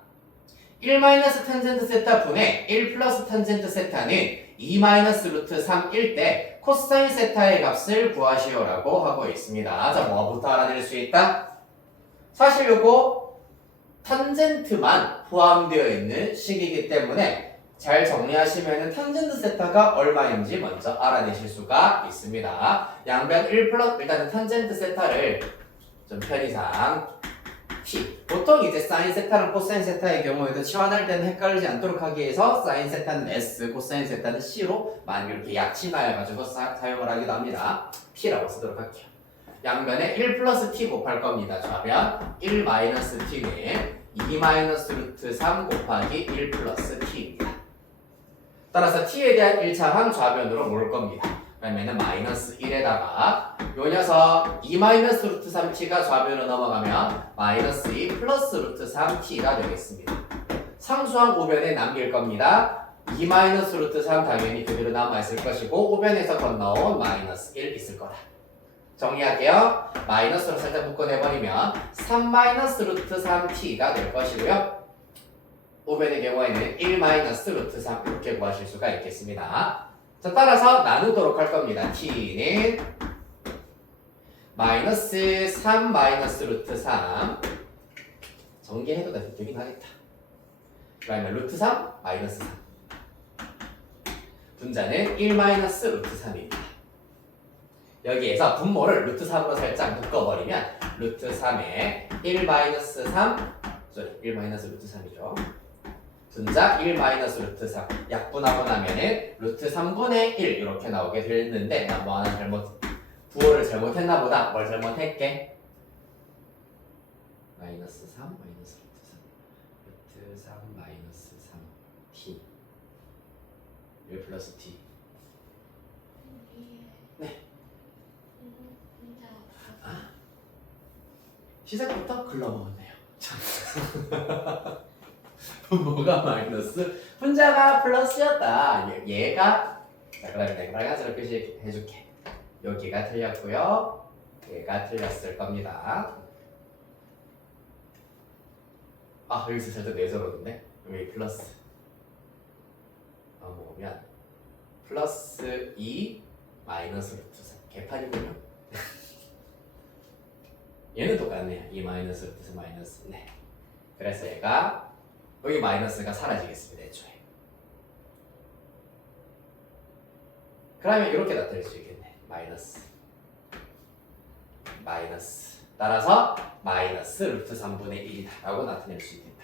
1 탄젠트 세타 분의 1 플러스 탄젠트 세타는 2 루트 3일 때 코사인 세타의 값을 구하시오라고 하고 있습니다. 자, 뭐부터 알아낼 수 있다? 사실 요거 탄젠트만 포함되어 있는 식이기 때문에 잘 정리하시면 탄젠트 세타가 얼마인지 먼저 알아내실 수가 있습니다. 양변 1 플러스 일단은 탄젠트 세타를 좀 편의상 T. 보통 이제 사인 세타랑 코사인 세타의 경우에도 치환할 때는 헷갈리지 않도록 하기 위해서 사인 세타는 S, 코사인 세타는 C로 많이 이렇게 약칭하여가지고 사용을 하기도 합니다. P라고 쓰도록 할게요. 양변에 1 플러스 T 곱할 겁니다. 좌변 1 마이너스 T는 2 마이너스 루트 3 곱하기 1 플러스 T입니다. 따라서 T에 대한 1차항 좌변으로 모을 겁니다. 그러면은 마이너스 1에다가 요 녀석 2 마이너스 루트 3t가 좌변으로 넘어가면 마이너스 2 플러스 루트 3t가 되겠습니다. 상수항 우변에 남길 겁니다. 2 마이너스 루트 3 당연히 그대로 남아있을 것이고 우변에서 건너온 마이너스 1 있을 거다. 정리할게요. 마이너스로 살짝 묶어내버리면 3 마이너스 루트 3t가 될 것이고요. 우변의 경우에는 1 마이너스 루트 3 이렇게 구하실 수가 있겠습니다. 자, 따라서 나누도록 할 겁니다. t는 마이너스 3 마이너스 루트 3 전개해도 되긴 하겠다. 그러면 루트 3 마이너스 3 분자는 1 마이너스 루트 3입니다. 여기에서 분모를 루트 3으로 살짝 묶어버리면 루트 3에 1 마이너스 3 1 마이너스 루트 3이죠. 분자 1 마이너스 루트 3 약분하고 나면은 루트 3분의 1 이렇게 나오게 됐는데 나 뭐 하나 부호를 잘못했나 보다. 뭘 잘못했게? 마이너스 3 마이너스 루트 3 마이너스 3 t 1 플러스 t 네. 시작부터 글러먹었네요. 뭐가 마이너스? 분자가 플러스였다. 얘가 자 그러면 내가 가지로 표시해줄게. 여기가 틀렸고요. 얘가 틀렸을 겁니다. 아 여기서 살짝 내서로는데 여기 플러스 모으면 플러스 2 마이너스 루트 3 개판이군요. 얘는 똑같네요. 2 마이너스 루트 3 마이너스 네. 그래서 얘가 여기 마이너스가 사라지겠습니다. 애초에. 그러면 이렇게 나타낼 수 있겠네. 마이너스 따라서 마이너스 루트 3분의 1이다 라고 나타낼 수 있겠다.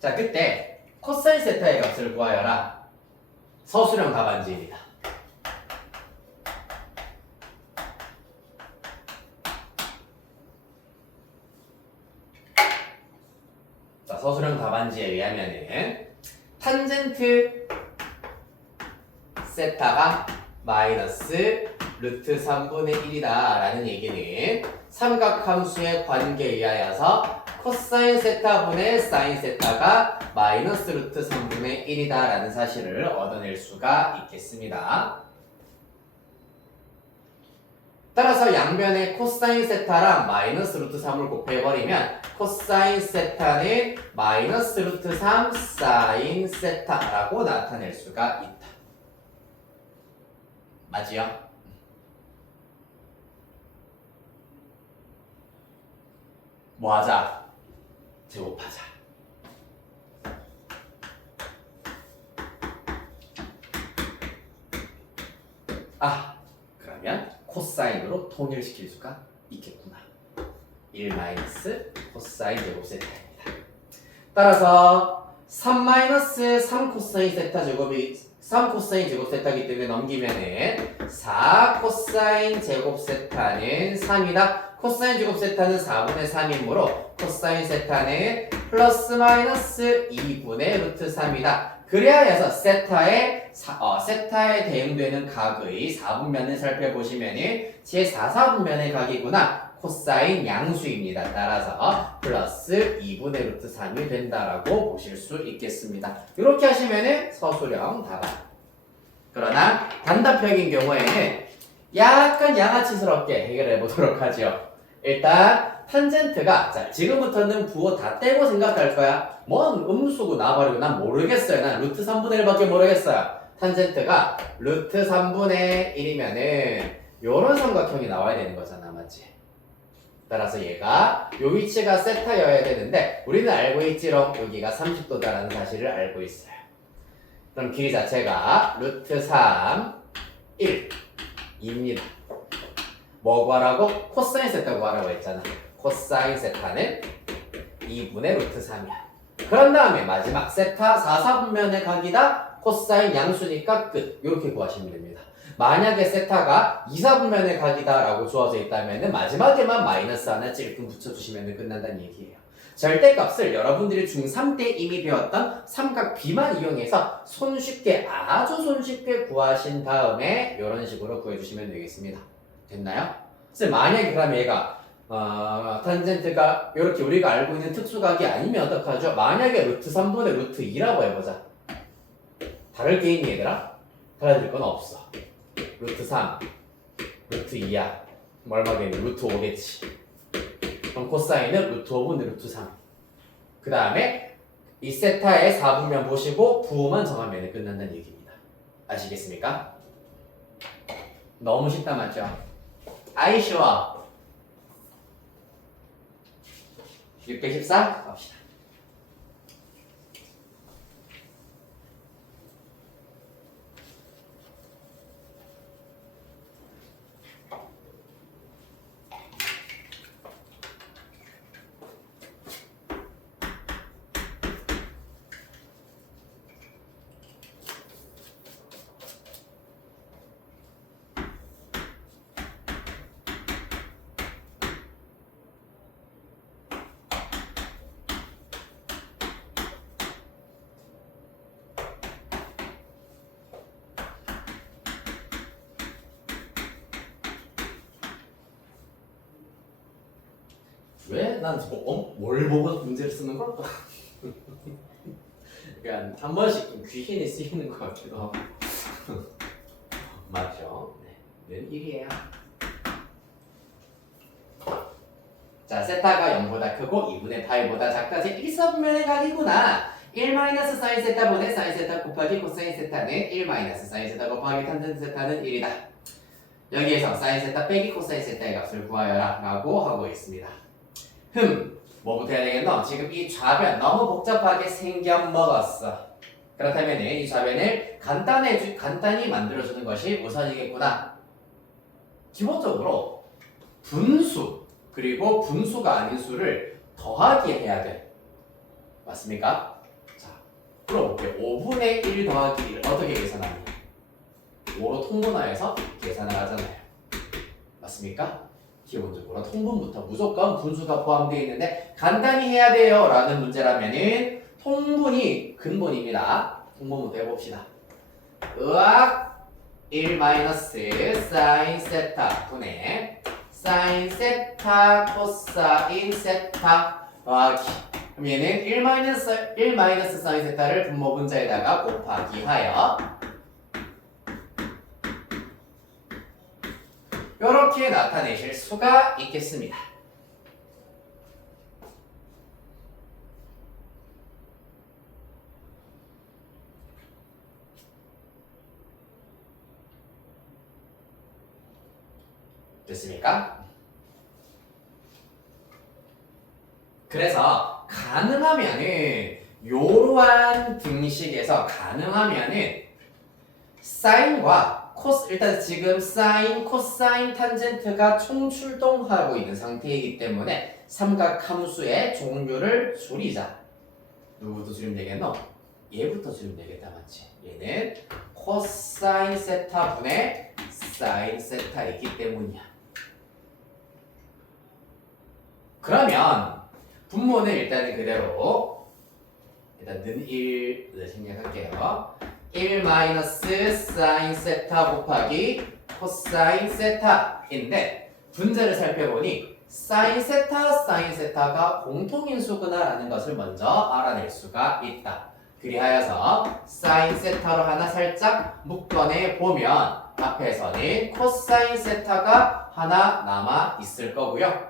자, 그때 코사인 세타의 값을 구하여라. 서술형 답안지입니다. 자, 서술형 답안지에 의하면은 탄젠트 세타가 마이너스 루트 3분의 1이다 라는 얘기는 삼각함수의 관계에 의하여서 코사인 세타분의 사인 세타가 마이너스 루트 3분의 1이다 라는 사실을 얻어낼 수가 있겠습니다. 따라서 양변에 코사인 세타랑 마이너스 루트 3을 곱해버리면 코사인 세타는 마이너스 루트 3 사인 세타라고 나타낼 수가 있다. 맞지요? 뭐 하자? 제곱하자. 그러면 코사인으로 통일시킬 수가 있겠구나. 1 마이너스 코사인 제곱 세타입니다. 따라서 3 마이너스 3 코사인 세타 제곱이 3 코사인 제곱 세타이기 때문에 넘기면은 4 코사인 제곱 세타는 3이다. 코사인 제곱 세타는 4분의 3이므로 코사인 세타는 플러스 마이너스 2분의 루트 3이다. 그래야 해서 세타에 대응되는 각의 4분면을 살펴보시면은 제4, 4분면의 각이구나. 코사인 양수입니다. 따라서 플러스 2분의 루트 3이 된다라고 보실 수 있겠습니다. 이렇게 하시면은 서술형 답안. 그러나 단답형인 경우에는 약간 양아치스럽게 해결해 보도록 하죠. 일단 탄젠트가 자 지금부터는 부호 다 떼고 생각할 거야. 뭔 음수고 나와버리고 난 모르겠어요. 난 루트 3분의 1밖에 모르겠어요. 탄젠트가 루트 3분의 1이면은 요런 삼각형이 나와야 되는 거잖아. 맞지? 따라서 얘가 요 위치가 세타여야 되는데 우리는 알고 있지롱. 여기가 30도다라는 사실을 알고 있어요. 그럼 길이 자체가 루트 3, 1 2입니다. 뭐 구하라고? 코사인 세타 구하라고 했잖아. 코사인 세타는 2분의 루트 3이야. 그런 다음에 마지막 세타 4, 4분면의 각이다. 코사인 양수니까 끝. 이렇게 구하시면 됩니다. 만약에 세타가 2, 4분면의 각이다 라고 주어져 있다면 마지막에만 마이너스 하나 찔끔 붙여주시면 끝난다는 얘기예요. 절대값을 여러분들이 중3 때 이미 배웠던 삼각 B만 이용해서 손쉽게 아주 손쉽게 구하신 다음에 이런 식으로 구해주시면 되겠습니다. 됐나요? 그래서 만약에 그럼 얘가 탄젠트가 이렇게 우리가 알고 있는 특수각이 아니면 어떡하죠? 만약에 루트 3분의 루트 2라고 해보자. 다를 게 있니 얘들아? 달라질 건 없어. 루트 3, 루트 2야. 얼마겠니? 루트 5겠지. 그럼 코사인은 루트 5분의 루트 3. 그 다음에 이 세타의 4분면 보시고 부호만 정하면 끝난다는 얘기입니다. 아시겠습니까? 너무 쉽다 맞죠? 아이 쉬워. 614 갑시다. 왜? 난 뭘 보고 문제를 쓰는 걸까? 그러니까 한 번씩 좀 귀신이 쓰이는 것 같기도 하고. 맞죠? 네, 는 1이에요. 자, 세타가 0보다 크고 2분의 파이보다 작다. 제 1사분면의 각이구나. 1 마이너스 사인 세타분의 사인 세타 곱하기 코사인 세타는 1 마이너스 사인 세타 곱하기 탄젠트 세타는 1이다. 여기에서 사인 세타 빼기 코사인 세타의 값을 구하여라 라고 하고 있습니다. 뭐부터 해야 되겠노? 지금 이 좌변 너무 복잡하게 생겨먹었어. 그렇다면 이 좌변을 간단히 만들어주는 것이 우선이겠구나. 기본적으로 분수 그리고 분수가 아닌 수를 더하기 해야 돼. 맞습니까? 자, 풀어볼게요. 5분의 1 더하기 1 어떻게 계산하냐? 5로 통분하여서 계산을 하잖아요. 맞습니까? 기본적으로 통분부터 무조건 분수가 포함되어 있는데 간단히 해야 돼요 라는 문제라면은 통분이 근본입니다. 통분부터 해봅시다. 으악 1 마이너스 사인 세타 분의 사인 세타 코사인 세타 더하기 그럼 얘는 1 마이너스 사인 세타를 분모 분자에다가 곱하기 하여 이렇게 나타내실 수가 있겠습니다. 됐습니까? 그래서 가능하면은 요러한 등식에서 가능하면은 사인과 일단 지금 사인, 코사인, 탄젠트가 총출동하고 있는 상태이기 때문에 삼각함수의 종류를 줄이자. 누구부터 줄이면 되겠노? 얘부터 줄이면 되겠다, 맞지? 얘는 코사인 세타 분의 사인 세타이기 때문이야. 그러면 분모는 일단은 그대로 일단 는 1을 생략할게요. 1 마이너스 사인 세타 곱하기 코사인 세타인데 분자를 살펴보니 사인 세타가 공통인수구나 라는 것을 먼저 알아낼 수가 있다. 그리하여서 사인 세타로 하나 살짝 묶어내 보면 앞에서는 코사인 세타가 하나 남아 있을 거고요.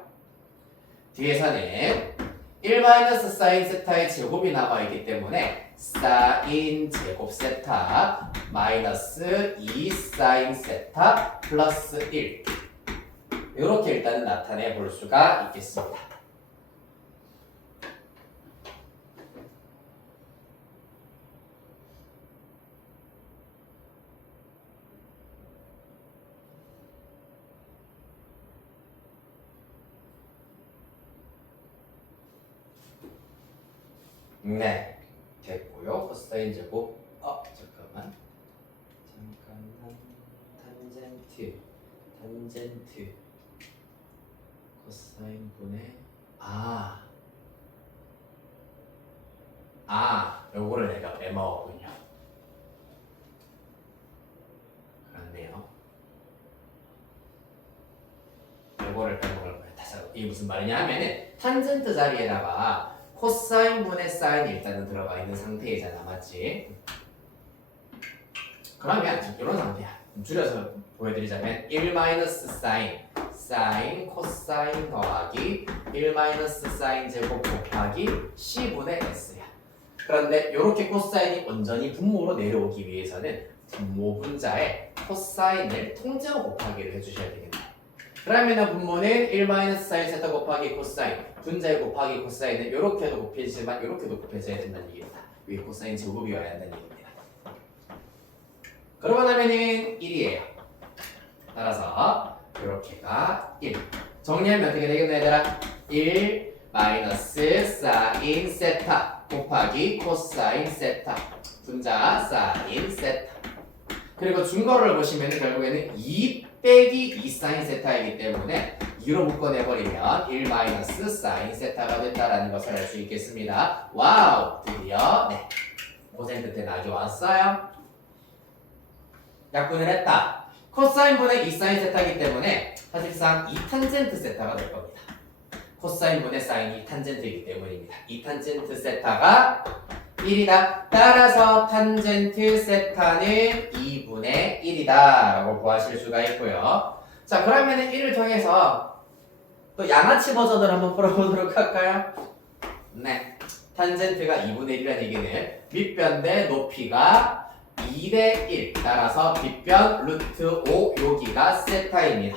뒤에서는 1 마이너스 사인 세타의 제곱이 남아있기 때문에 사인 제곱 세타 마이너스 2 사인 세타 플러스 1 이렇게 일단은 나타내 볼 수가 있겠습니다. 네, 됐고요. 코사인 제곱. 잠깐만. 탄젠트. 코사인 분의 요거를 내가 빼먹었군요. 그렇네요. 요거를 빼먹을 거예요. 이게 무슨 말이냐 하면은 탄젠트 자리에다가 코사인 분의 사인이 일단은 들어가 있는 상태이잖아, 맞지? 그러면 지금 이런 상태야. 줄여서 보여드리자면 1 마이너스 사인 코사인 더하기 1 마이너스 사인 제곱 곱하기 C분의 S야. 그런데 이렇게 코사인이 온전히 분모로 내려오기 위해서는 분모 분자에 코사인을 통째로 곱하기를 해주셔야 되겠네요. 그러면 분모는 1 마이너스 사인 세타 곱하기 코사인 분자에 곱하기 코사인은 이렇게도 곱해지지만 이렇게도 곱해져야 된다는 얘기입니다. 위에 코사인 제곱이 와야 한다는 얘기입니다. 그러고 나면은 1이에요. 따라서 이렇게가 1. 정리하면 어떻게 되겠노 얘들아? 1 마이너스 사인 세타 곱하기 코사인 세타 분자 사인 세타. 그리고 증거를 보시면 결국에는 2 빼기 2 사인 세타이기 때문에 2로 묶어내버리면 1 마이너스 사인 세타가 됐다라는 것을 알 수 있겠습니다. 와우! 드디어 고생 끝에 낙이 왔어요. 약분을 했다. 코사인 분의 2 사인 세타이기 때문에 사실상 2 탄젠트 세타가 될 겁니다. 코사인 분의 사인이 탄젠트이기 때문입니다. 2 탄젠트 세타가 1이다. 따라서 탄젠트 세타는 2분의 1이다 라고 구하실 수가 있고요. 자, 그러면 1을 통해서 또 양아치 버전을 한번 풀어보도록 할까요? 네, 탄젠트가 2분의 1이라는 얘기는 밑변 대 높이가 2대 1 따라서 빗변 루트 5 여기가 세타입니다.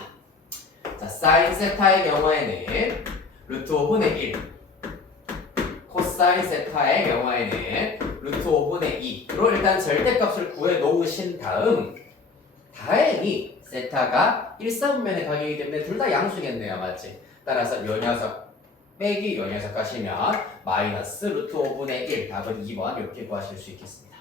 자, 사인 세타의 경우에는 루트 5분의 1 코사인 세타의 경우에는 루트 5분의 2로 일단 절대값을 구해 놓으신 다음 다행히 세타가 1사분면의 가격이기 때문에 둘 다 양수겠네요, 맞지? 따라서 요 녀석 빼기 요 녀석 하시면 마이너스 루트 5분의 1 답은 2번 이렇게 구하실 수 있겠습니다.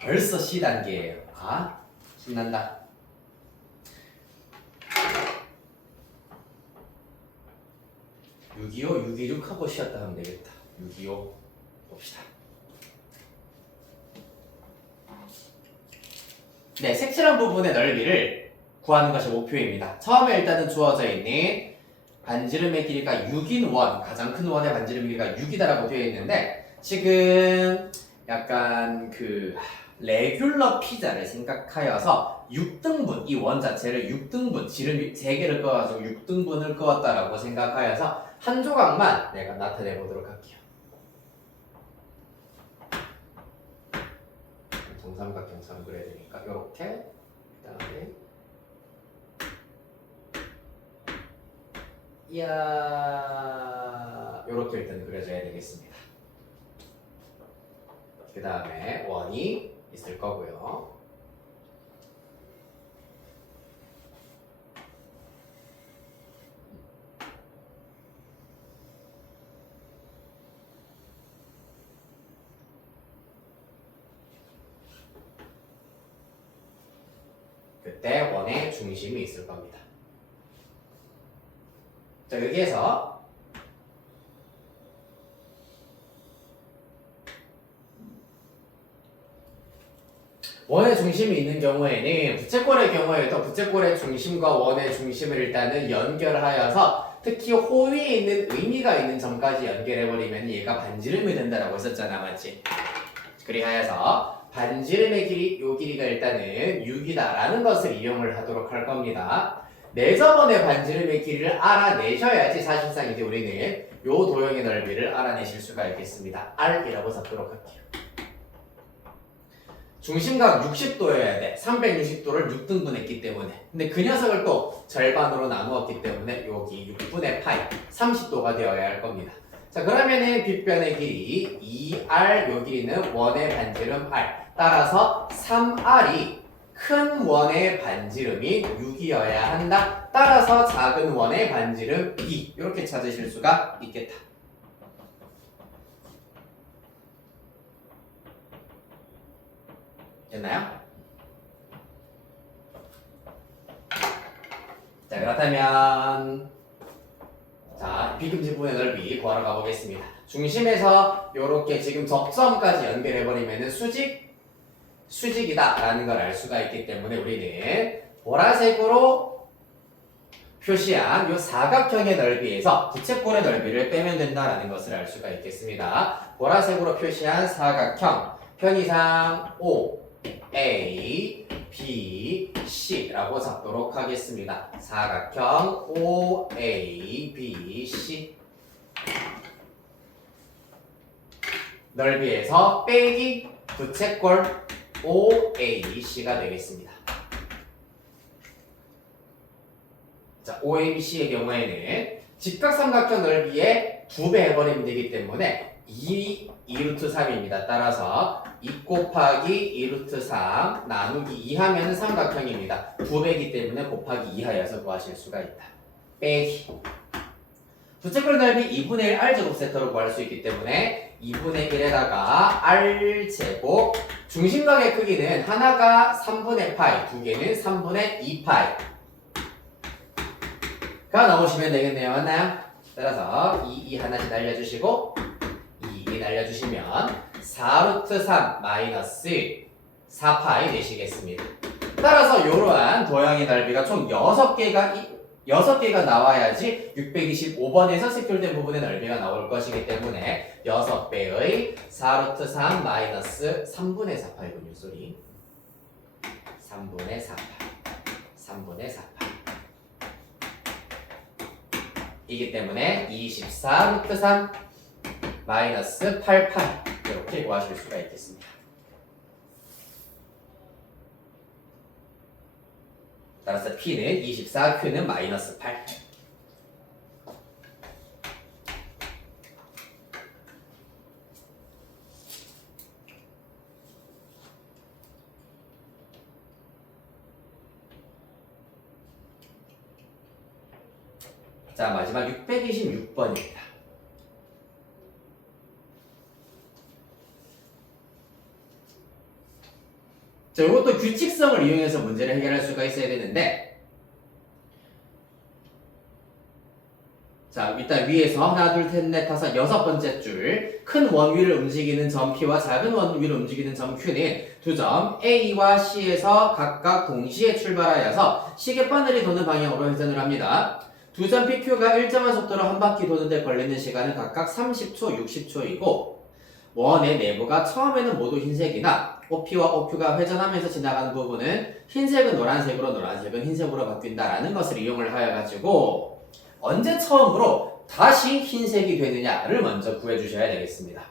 벌써 C단계예요. 신난다. (625) 626 하고 쉬었다 하면 되겠다. 625 봅시다. 네, 색칠한 부분의 넓이를 구하는 것이 목표입니다. 처음에 일단은 주어져 있는 반지름의 길이가 6인 원, 가장 큰 원의 반지름의 길이가 6이다라고 되어 있는데 지금 약간 레귤러 피자를 생각하여서 6등분, 이 원 자체를 6등분, 지름 3개를 꺼가지고 6등분을 그었다라고 생각하여서 한 조각만 내가 나타내 보도록 할게요. 정삼각형 선 그려야 되니까 이렇게 그다음에 이야 요렇게 일단 그려줘야 되겠습니다. 그 다음에 원이 있을 거고요. 그때 원의 중심이 있을 겁니다. 자, 여기에서 원의 중심이 있는 경우에는 부채꼴의 경우에도 부채꼴의 중심과 원의 중심을 일단은 연결하여서 특히 호위에 있는 의미가 있는 점까지 연결해버리면 얘가 반지름이 된다라고 했었잖아, 맞지? 그리하여서 반지름의 길이, 요 길이가 일단은 6이다라는 것을 이용을 하도록 할 겁니다. 내저번의 반지름의 길이를 알아내셔야지 사실상 이제 우리는 요 도형의 넓이를 알아내실 수가 있겠습니다. R이라고 잡도록 할게요. 중심각 60도여야 돼. 360도를 6등분했기 때문에. 근데 그 녀석을 또 절반으로 나누었기 때문에 여기 6분의 파이 30도가 되어야 할 겁니다. 자, 그러면은 빗변의 길이 2R, 요 길이는 원의 반지름 R. 따라서 3R이 큰 원의 반지름이 6이어야 한다. 따라서 작은 원의 반지름 2. 이렇게 찾으실 수가 있겠다. 됐나요? 자, 그렇다면 자, 비금지분의 넓이 구하러 가보겠습니다. 중심에서 이렇게 지금 접점까지 연결해버리면 수직이다 라는 걸 알 수가 있기 때문에 우리는 보라색으로 표시한 이 사각형의 넓이에서 부채꼴의 넓이를 빼면 된다라는 것을 알 수가 있겠습니다. 보라색으로 표시한 사각형 편의상 O, A, B, C라고 잡도록 하겠습니다. 사각형 O, A, B, C 넓이에서 빼기 부채꼴 O, A, C가 되겠습니다. 자, O, A, B, C의 경우에는 직각삼각형 넓이의 2배 해버리면 되기 때문에 2루트 3입니다. 따라서 2 곱하기 2루트 3 나누기 2 하면 삼각형입니다. 2배이기 때문에 곱하기 2 하여서 구하실 수가 있다. 빼기 부채꼴 넓이 2분의 1 R제곱세터로 구할 수 있기 때문에 2분의 1에다가 R제곱 중심각의 크기는 하나가 3분의 파이, 두 개는 3분의 2파이 가 나오시면 되겠네요. 맞나요? 따라서 2 하나씩 날려주시고 2 날려주시면 4루트 3 마이너스 4파이 되시겠습니다. 따라서 이러한 도형의 넓이가 총 6개가 나와야지 625번에서 색출된 부분의 넓이가 나올 것이기 때문에 6배의 4루트 3 마이너스 3분의 4파이군요. 소리 3분의 4파이 이기 때문에 24 루트 3 마이너스 8파이 이렇게 구하실 수가 있겠습니다. 따라서 P는 24, Q는 마이너스 8. 자, 마지막 626번입니다. 자, 이것도 규칙성을 이용해서 문제를 해결할 수가 있어야 되는데, 자, 일단 위에서 하나, 둘, 셋, 넷, 다섯, 6번째 줄 큰 원 위를 움직이는 점 P와 작은 원 위를 움직이는 점 Q는 두 점 A와 C에서 각각 동시에 출발하여서 시계바늘이 도는 방향으로 회전을 합니다. 두 점 PQ가 일정한 속도로 한 바퀴 도는데 걸리는 시간은 각각 30초, 60초이고 원의 내부가 처음에는 모두 흰색이나 OP와 OQ가 회전하면서 지나가는 부분은 흰색은 노란색으로, 노란색은 흰색으로 바뀐다라는 것을 이용을 하여가지고 언제 처음으로 다시 흰색이 되느냐를 먼저 구해주셔야 되겠습니다.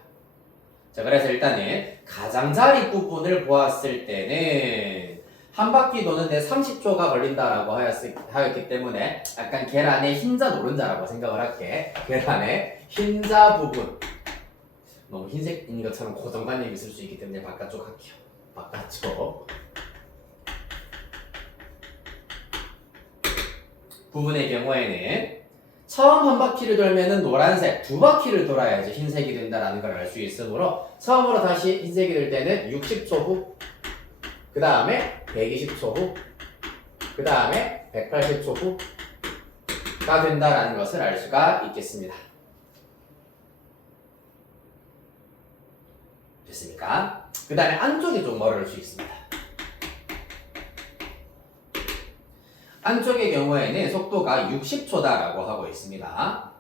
자, 그래서 일단은 가장자리 부분을 보았을 때는 한 바퀴 도는데 30초가 걸린다라고 하였기 때문에 약간 계란의 흰자 노른자라고 생각을 할게. 계란의 흰자 부분. 너무 흰색인 것처럼 고정관념이 있을 수 있기 때문에 바깥쪽 할게요. 바깥쪽 부분의 경우에는 처음 한 바퀴를 돌면은 노란색, 두 바퀴를 돌아야지 흰색이 된다라는 걸 알 수 있으므로 처음으로 다시 흰색이 될 때는 60초 후, 그 다음에 120초 후, 그 다음에 180초 후가 된다라는 것을 알 수가 있겠습니다. 됐습니까? 그 다음에 안쪽이 좀 멀어질 수 있습니다. 안쪽의 경우에는 속도가 60초다라고 하고 있습니다.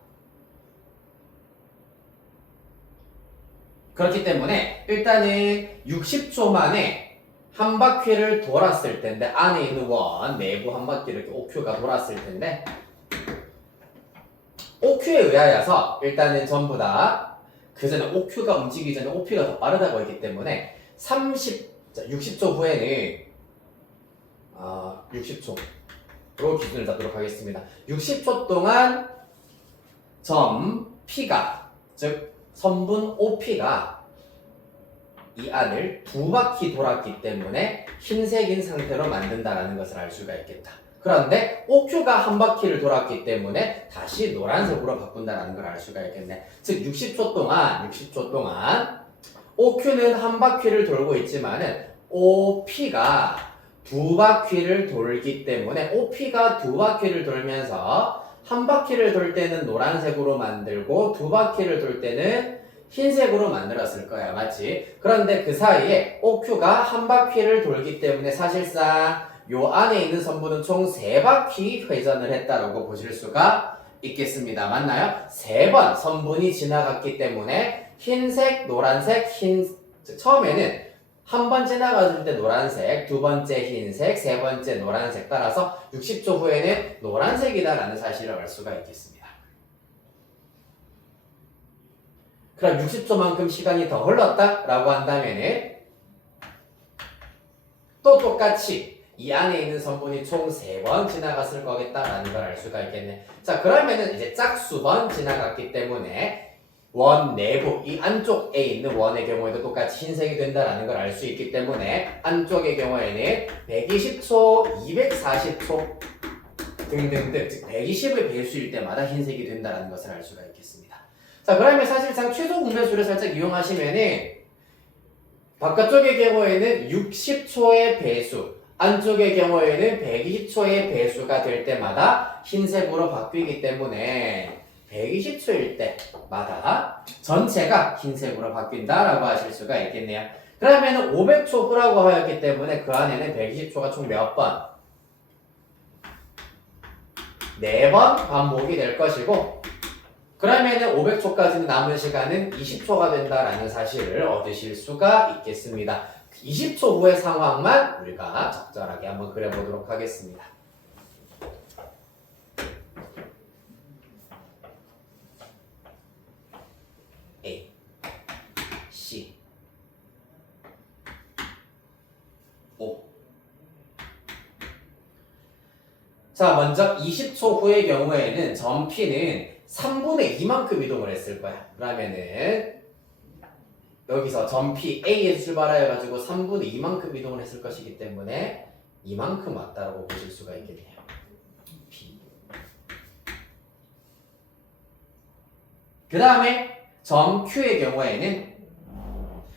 그렇기 때문에 일단은 60초 만에 한 바퀴를 돌았을 텐데 안에 있는 원 내부 한 바퀴 이렇게 OQ가 돌았을 텐데 OQ에 의하여서 일단은 전부 다 그 전에 OQ가 움직이기 전에 OP가 더 빠르다고 했기 때문에 60초 후에는 60초로 기준을 잡도록 하겠습니다. 60초 동안 점 P가 즉 선분 OP가 이 안을 두 바퀴 돌았기 때문에 흰색인 상태로 만든다라는 것을 알 수가 있겠다. 그런데 OQ가 한 바퀴를 돌았기 때문에 다시 노란색으로 바꾼다는 걸 알 수가 있겠네. 즉 60초 동안 OQ는 한 바퀴를 돌고 있지만은 OP가 두 바퀴를 돌기 때문에 OP가 두 바퀴를 돌면서 한 바퀴를 돌 때는 노란색으로 만들고 두 바퀴를 돌 때는 흰색으로 만들었을 거야. 맞지? 그런데 그 사이에 OQ가 한 바퀴를 돌기 때문에 사실상 요 안에 있는 선분은 총 3바퀴 회전을 했다라고 보실 수가 있겠습니다. 맞나요? 3번 선분이 지나갔기 때문에 흰색, 노란색, 처음에는 한 번 지나갔을 때 노란색, 두 번째 흰색, 세 번째 노란색 따라서 60초 후에는 노란색이다라는 사실을 알 수가 있겠습니다. 그럼 60초만큼 시간이 더 흘렀다라고 한다면은 또 똑같이 이 안에 있는 선분이 총 3번 지나갔을 거겠다라는 걸 알 수가 있겠네. 자, 그러면은 이제 짝수번 지나갔기 때문에 원 내부, 이 안쪽에 있는 원의 경우에도 똑같이 흰색이 된다라는 걸 알 수 있기 때문에 안쪽의 경우에는 120초, 240초 등등등, 즉 120의 배수일 때마다 흰색이 된다라는 것을 알 수가 있겠습니다. 자, 그러면 사실상 최소 공배수를 살짝 이용하시면은 바깥쪽의 경우에는 60초의 배수, 안쪽의 경우에는 120초의 배수가 될 때마다 흰색으로 바뀌기 때문에 120초일 때마다 전체가 흰색으로 바뀐다라고 하실 수가 있겠네요. 그러면 500초 후라고 하였기 때문에 그 안에는 120초가 총 몇 번? 4번 반복이 될 것이고, 그러면은 500초까지는 남은 시간은 20초가 된다라는 사실을 얻으실 수가 있겠습니다. 20초 후의 상황만 우리가 적절하게 한번 그려보도록 하겠습니다. A, C, O. 자, 먼저 20초 후의 경우에는 점 P는 3분의 2만큼 이동을 했을 거야. 그러면은 여기서 점 P A에서 출발해가지고 3분의 2만큼 이동을 했을 것이기 때문에 이만큼 왔다라고 보실 수가 있겠네요. P. 그 다음에 점 Q의 경우에는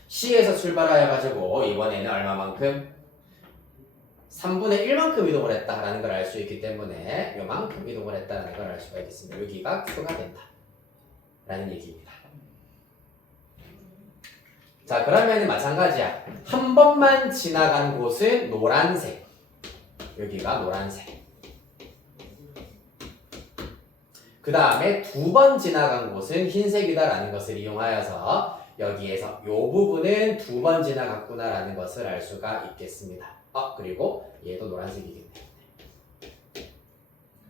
C에서 출발하여가지고 이번에는 얼마만큼? 3분의 1만큼 이동을 했다라는 걸 알 수 있기 때문에 요만큼 이동을 했다는 걸 알 수가 있겠습니다. 여기가 Q가 된다 라는 얘기입니다. 자, 그러면 마찬가지야. 한 번만 지나간 곳은 노란색, 여기가 노란색. 그 다음에 2번 지나간 곳은 흰색이다 라는 것을 이용하여서 여기에서 이 부분은 2번 지나갔구나 라는 것을 알 수가 있겠습니다. 그리고 얘도 노란색이겠네.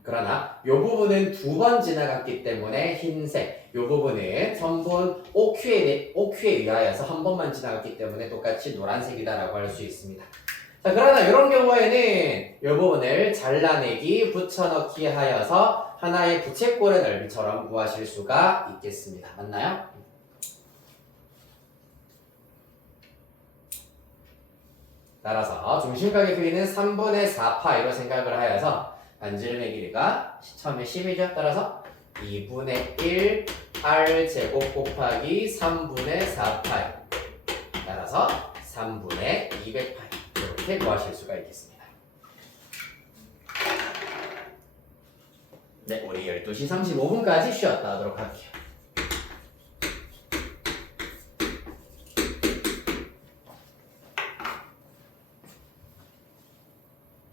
그러나 이 부분은 2번 지나갔기 때문에 흰색, 이 부분은 선분 OQ에 의하여서 한 번만 지나갔기 때문에 똑같이 노란색이다 라고 할 수 있습니다. 자, 그러나 이런 경우에는 이 부분을 잘라내기, 붙여넣기 하여서 하나의 부채꼴의 넓이처럼 구하실 수가 있겠습니다. 맞나요? 따라서 중심각의 크기는 3분의 4파이로 생각을 하여서 반지름의 길이가 처음에 10이죠. 따라서 2분의 1 r제곱 곱하기 3분의 4파이. 따라서 3분의 200파이. 이렇게 구하실 수가 있겠습니다. 네, 우리 12시 35분까지 쉬었다 하도록 할게요.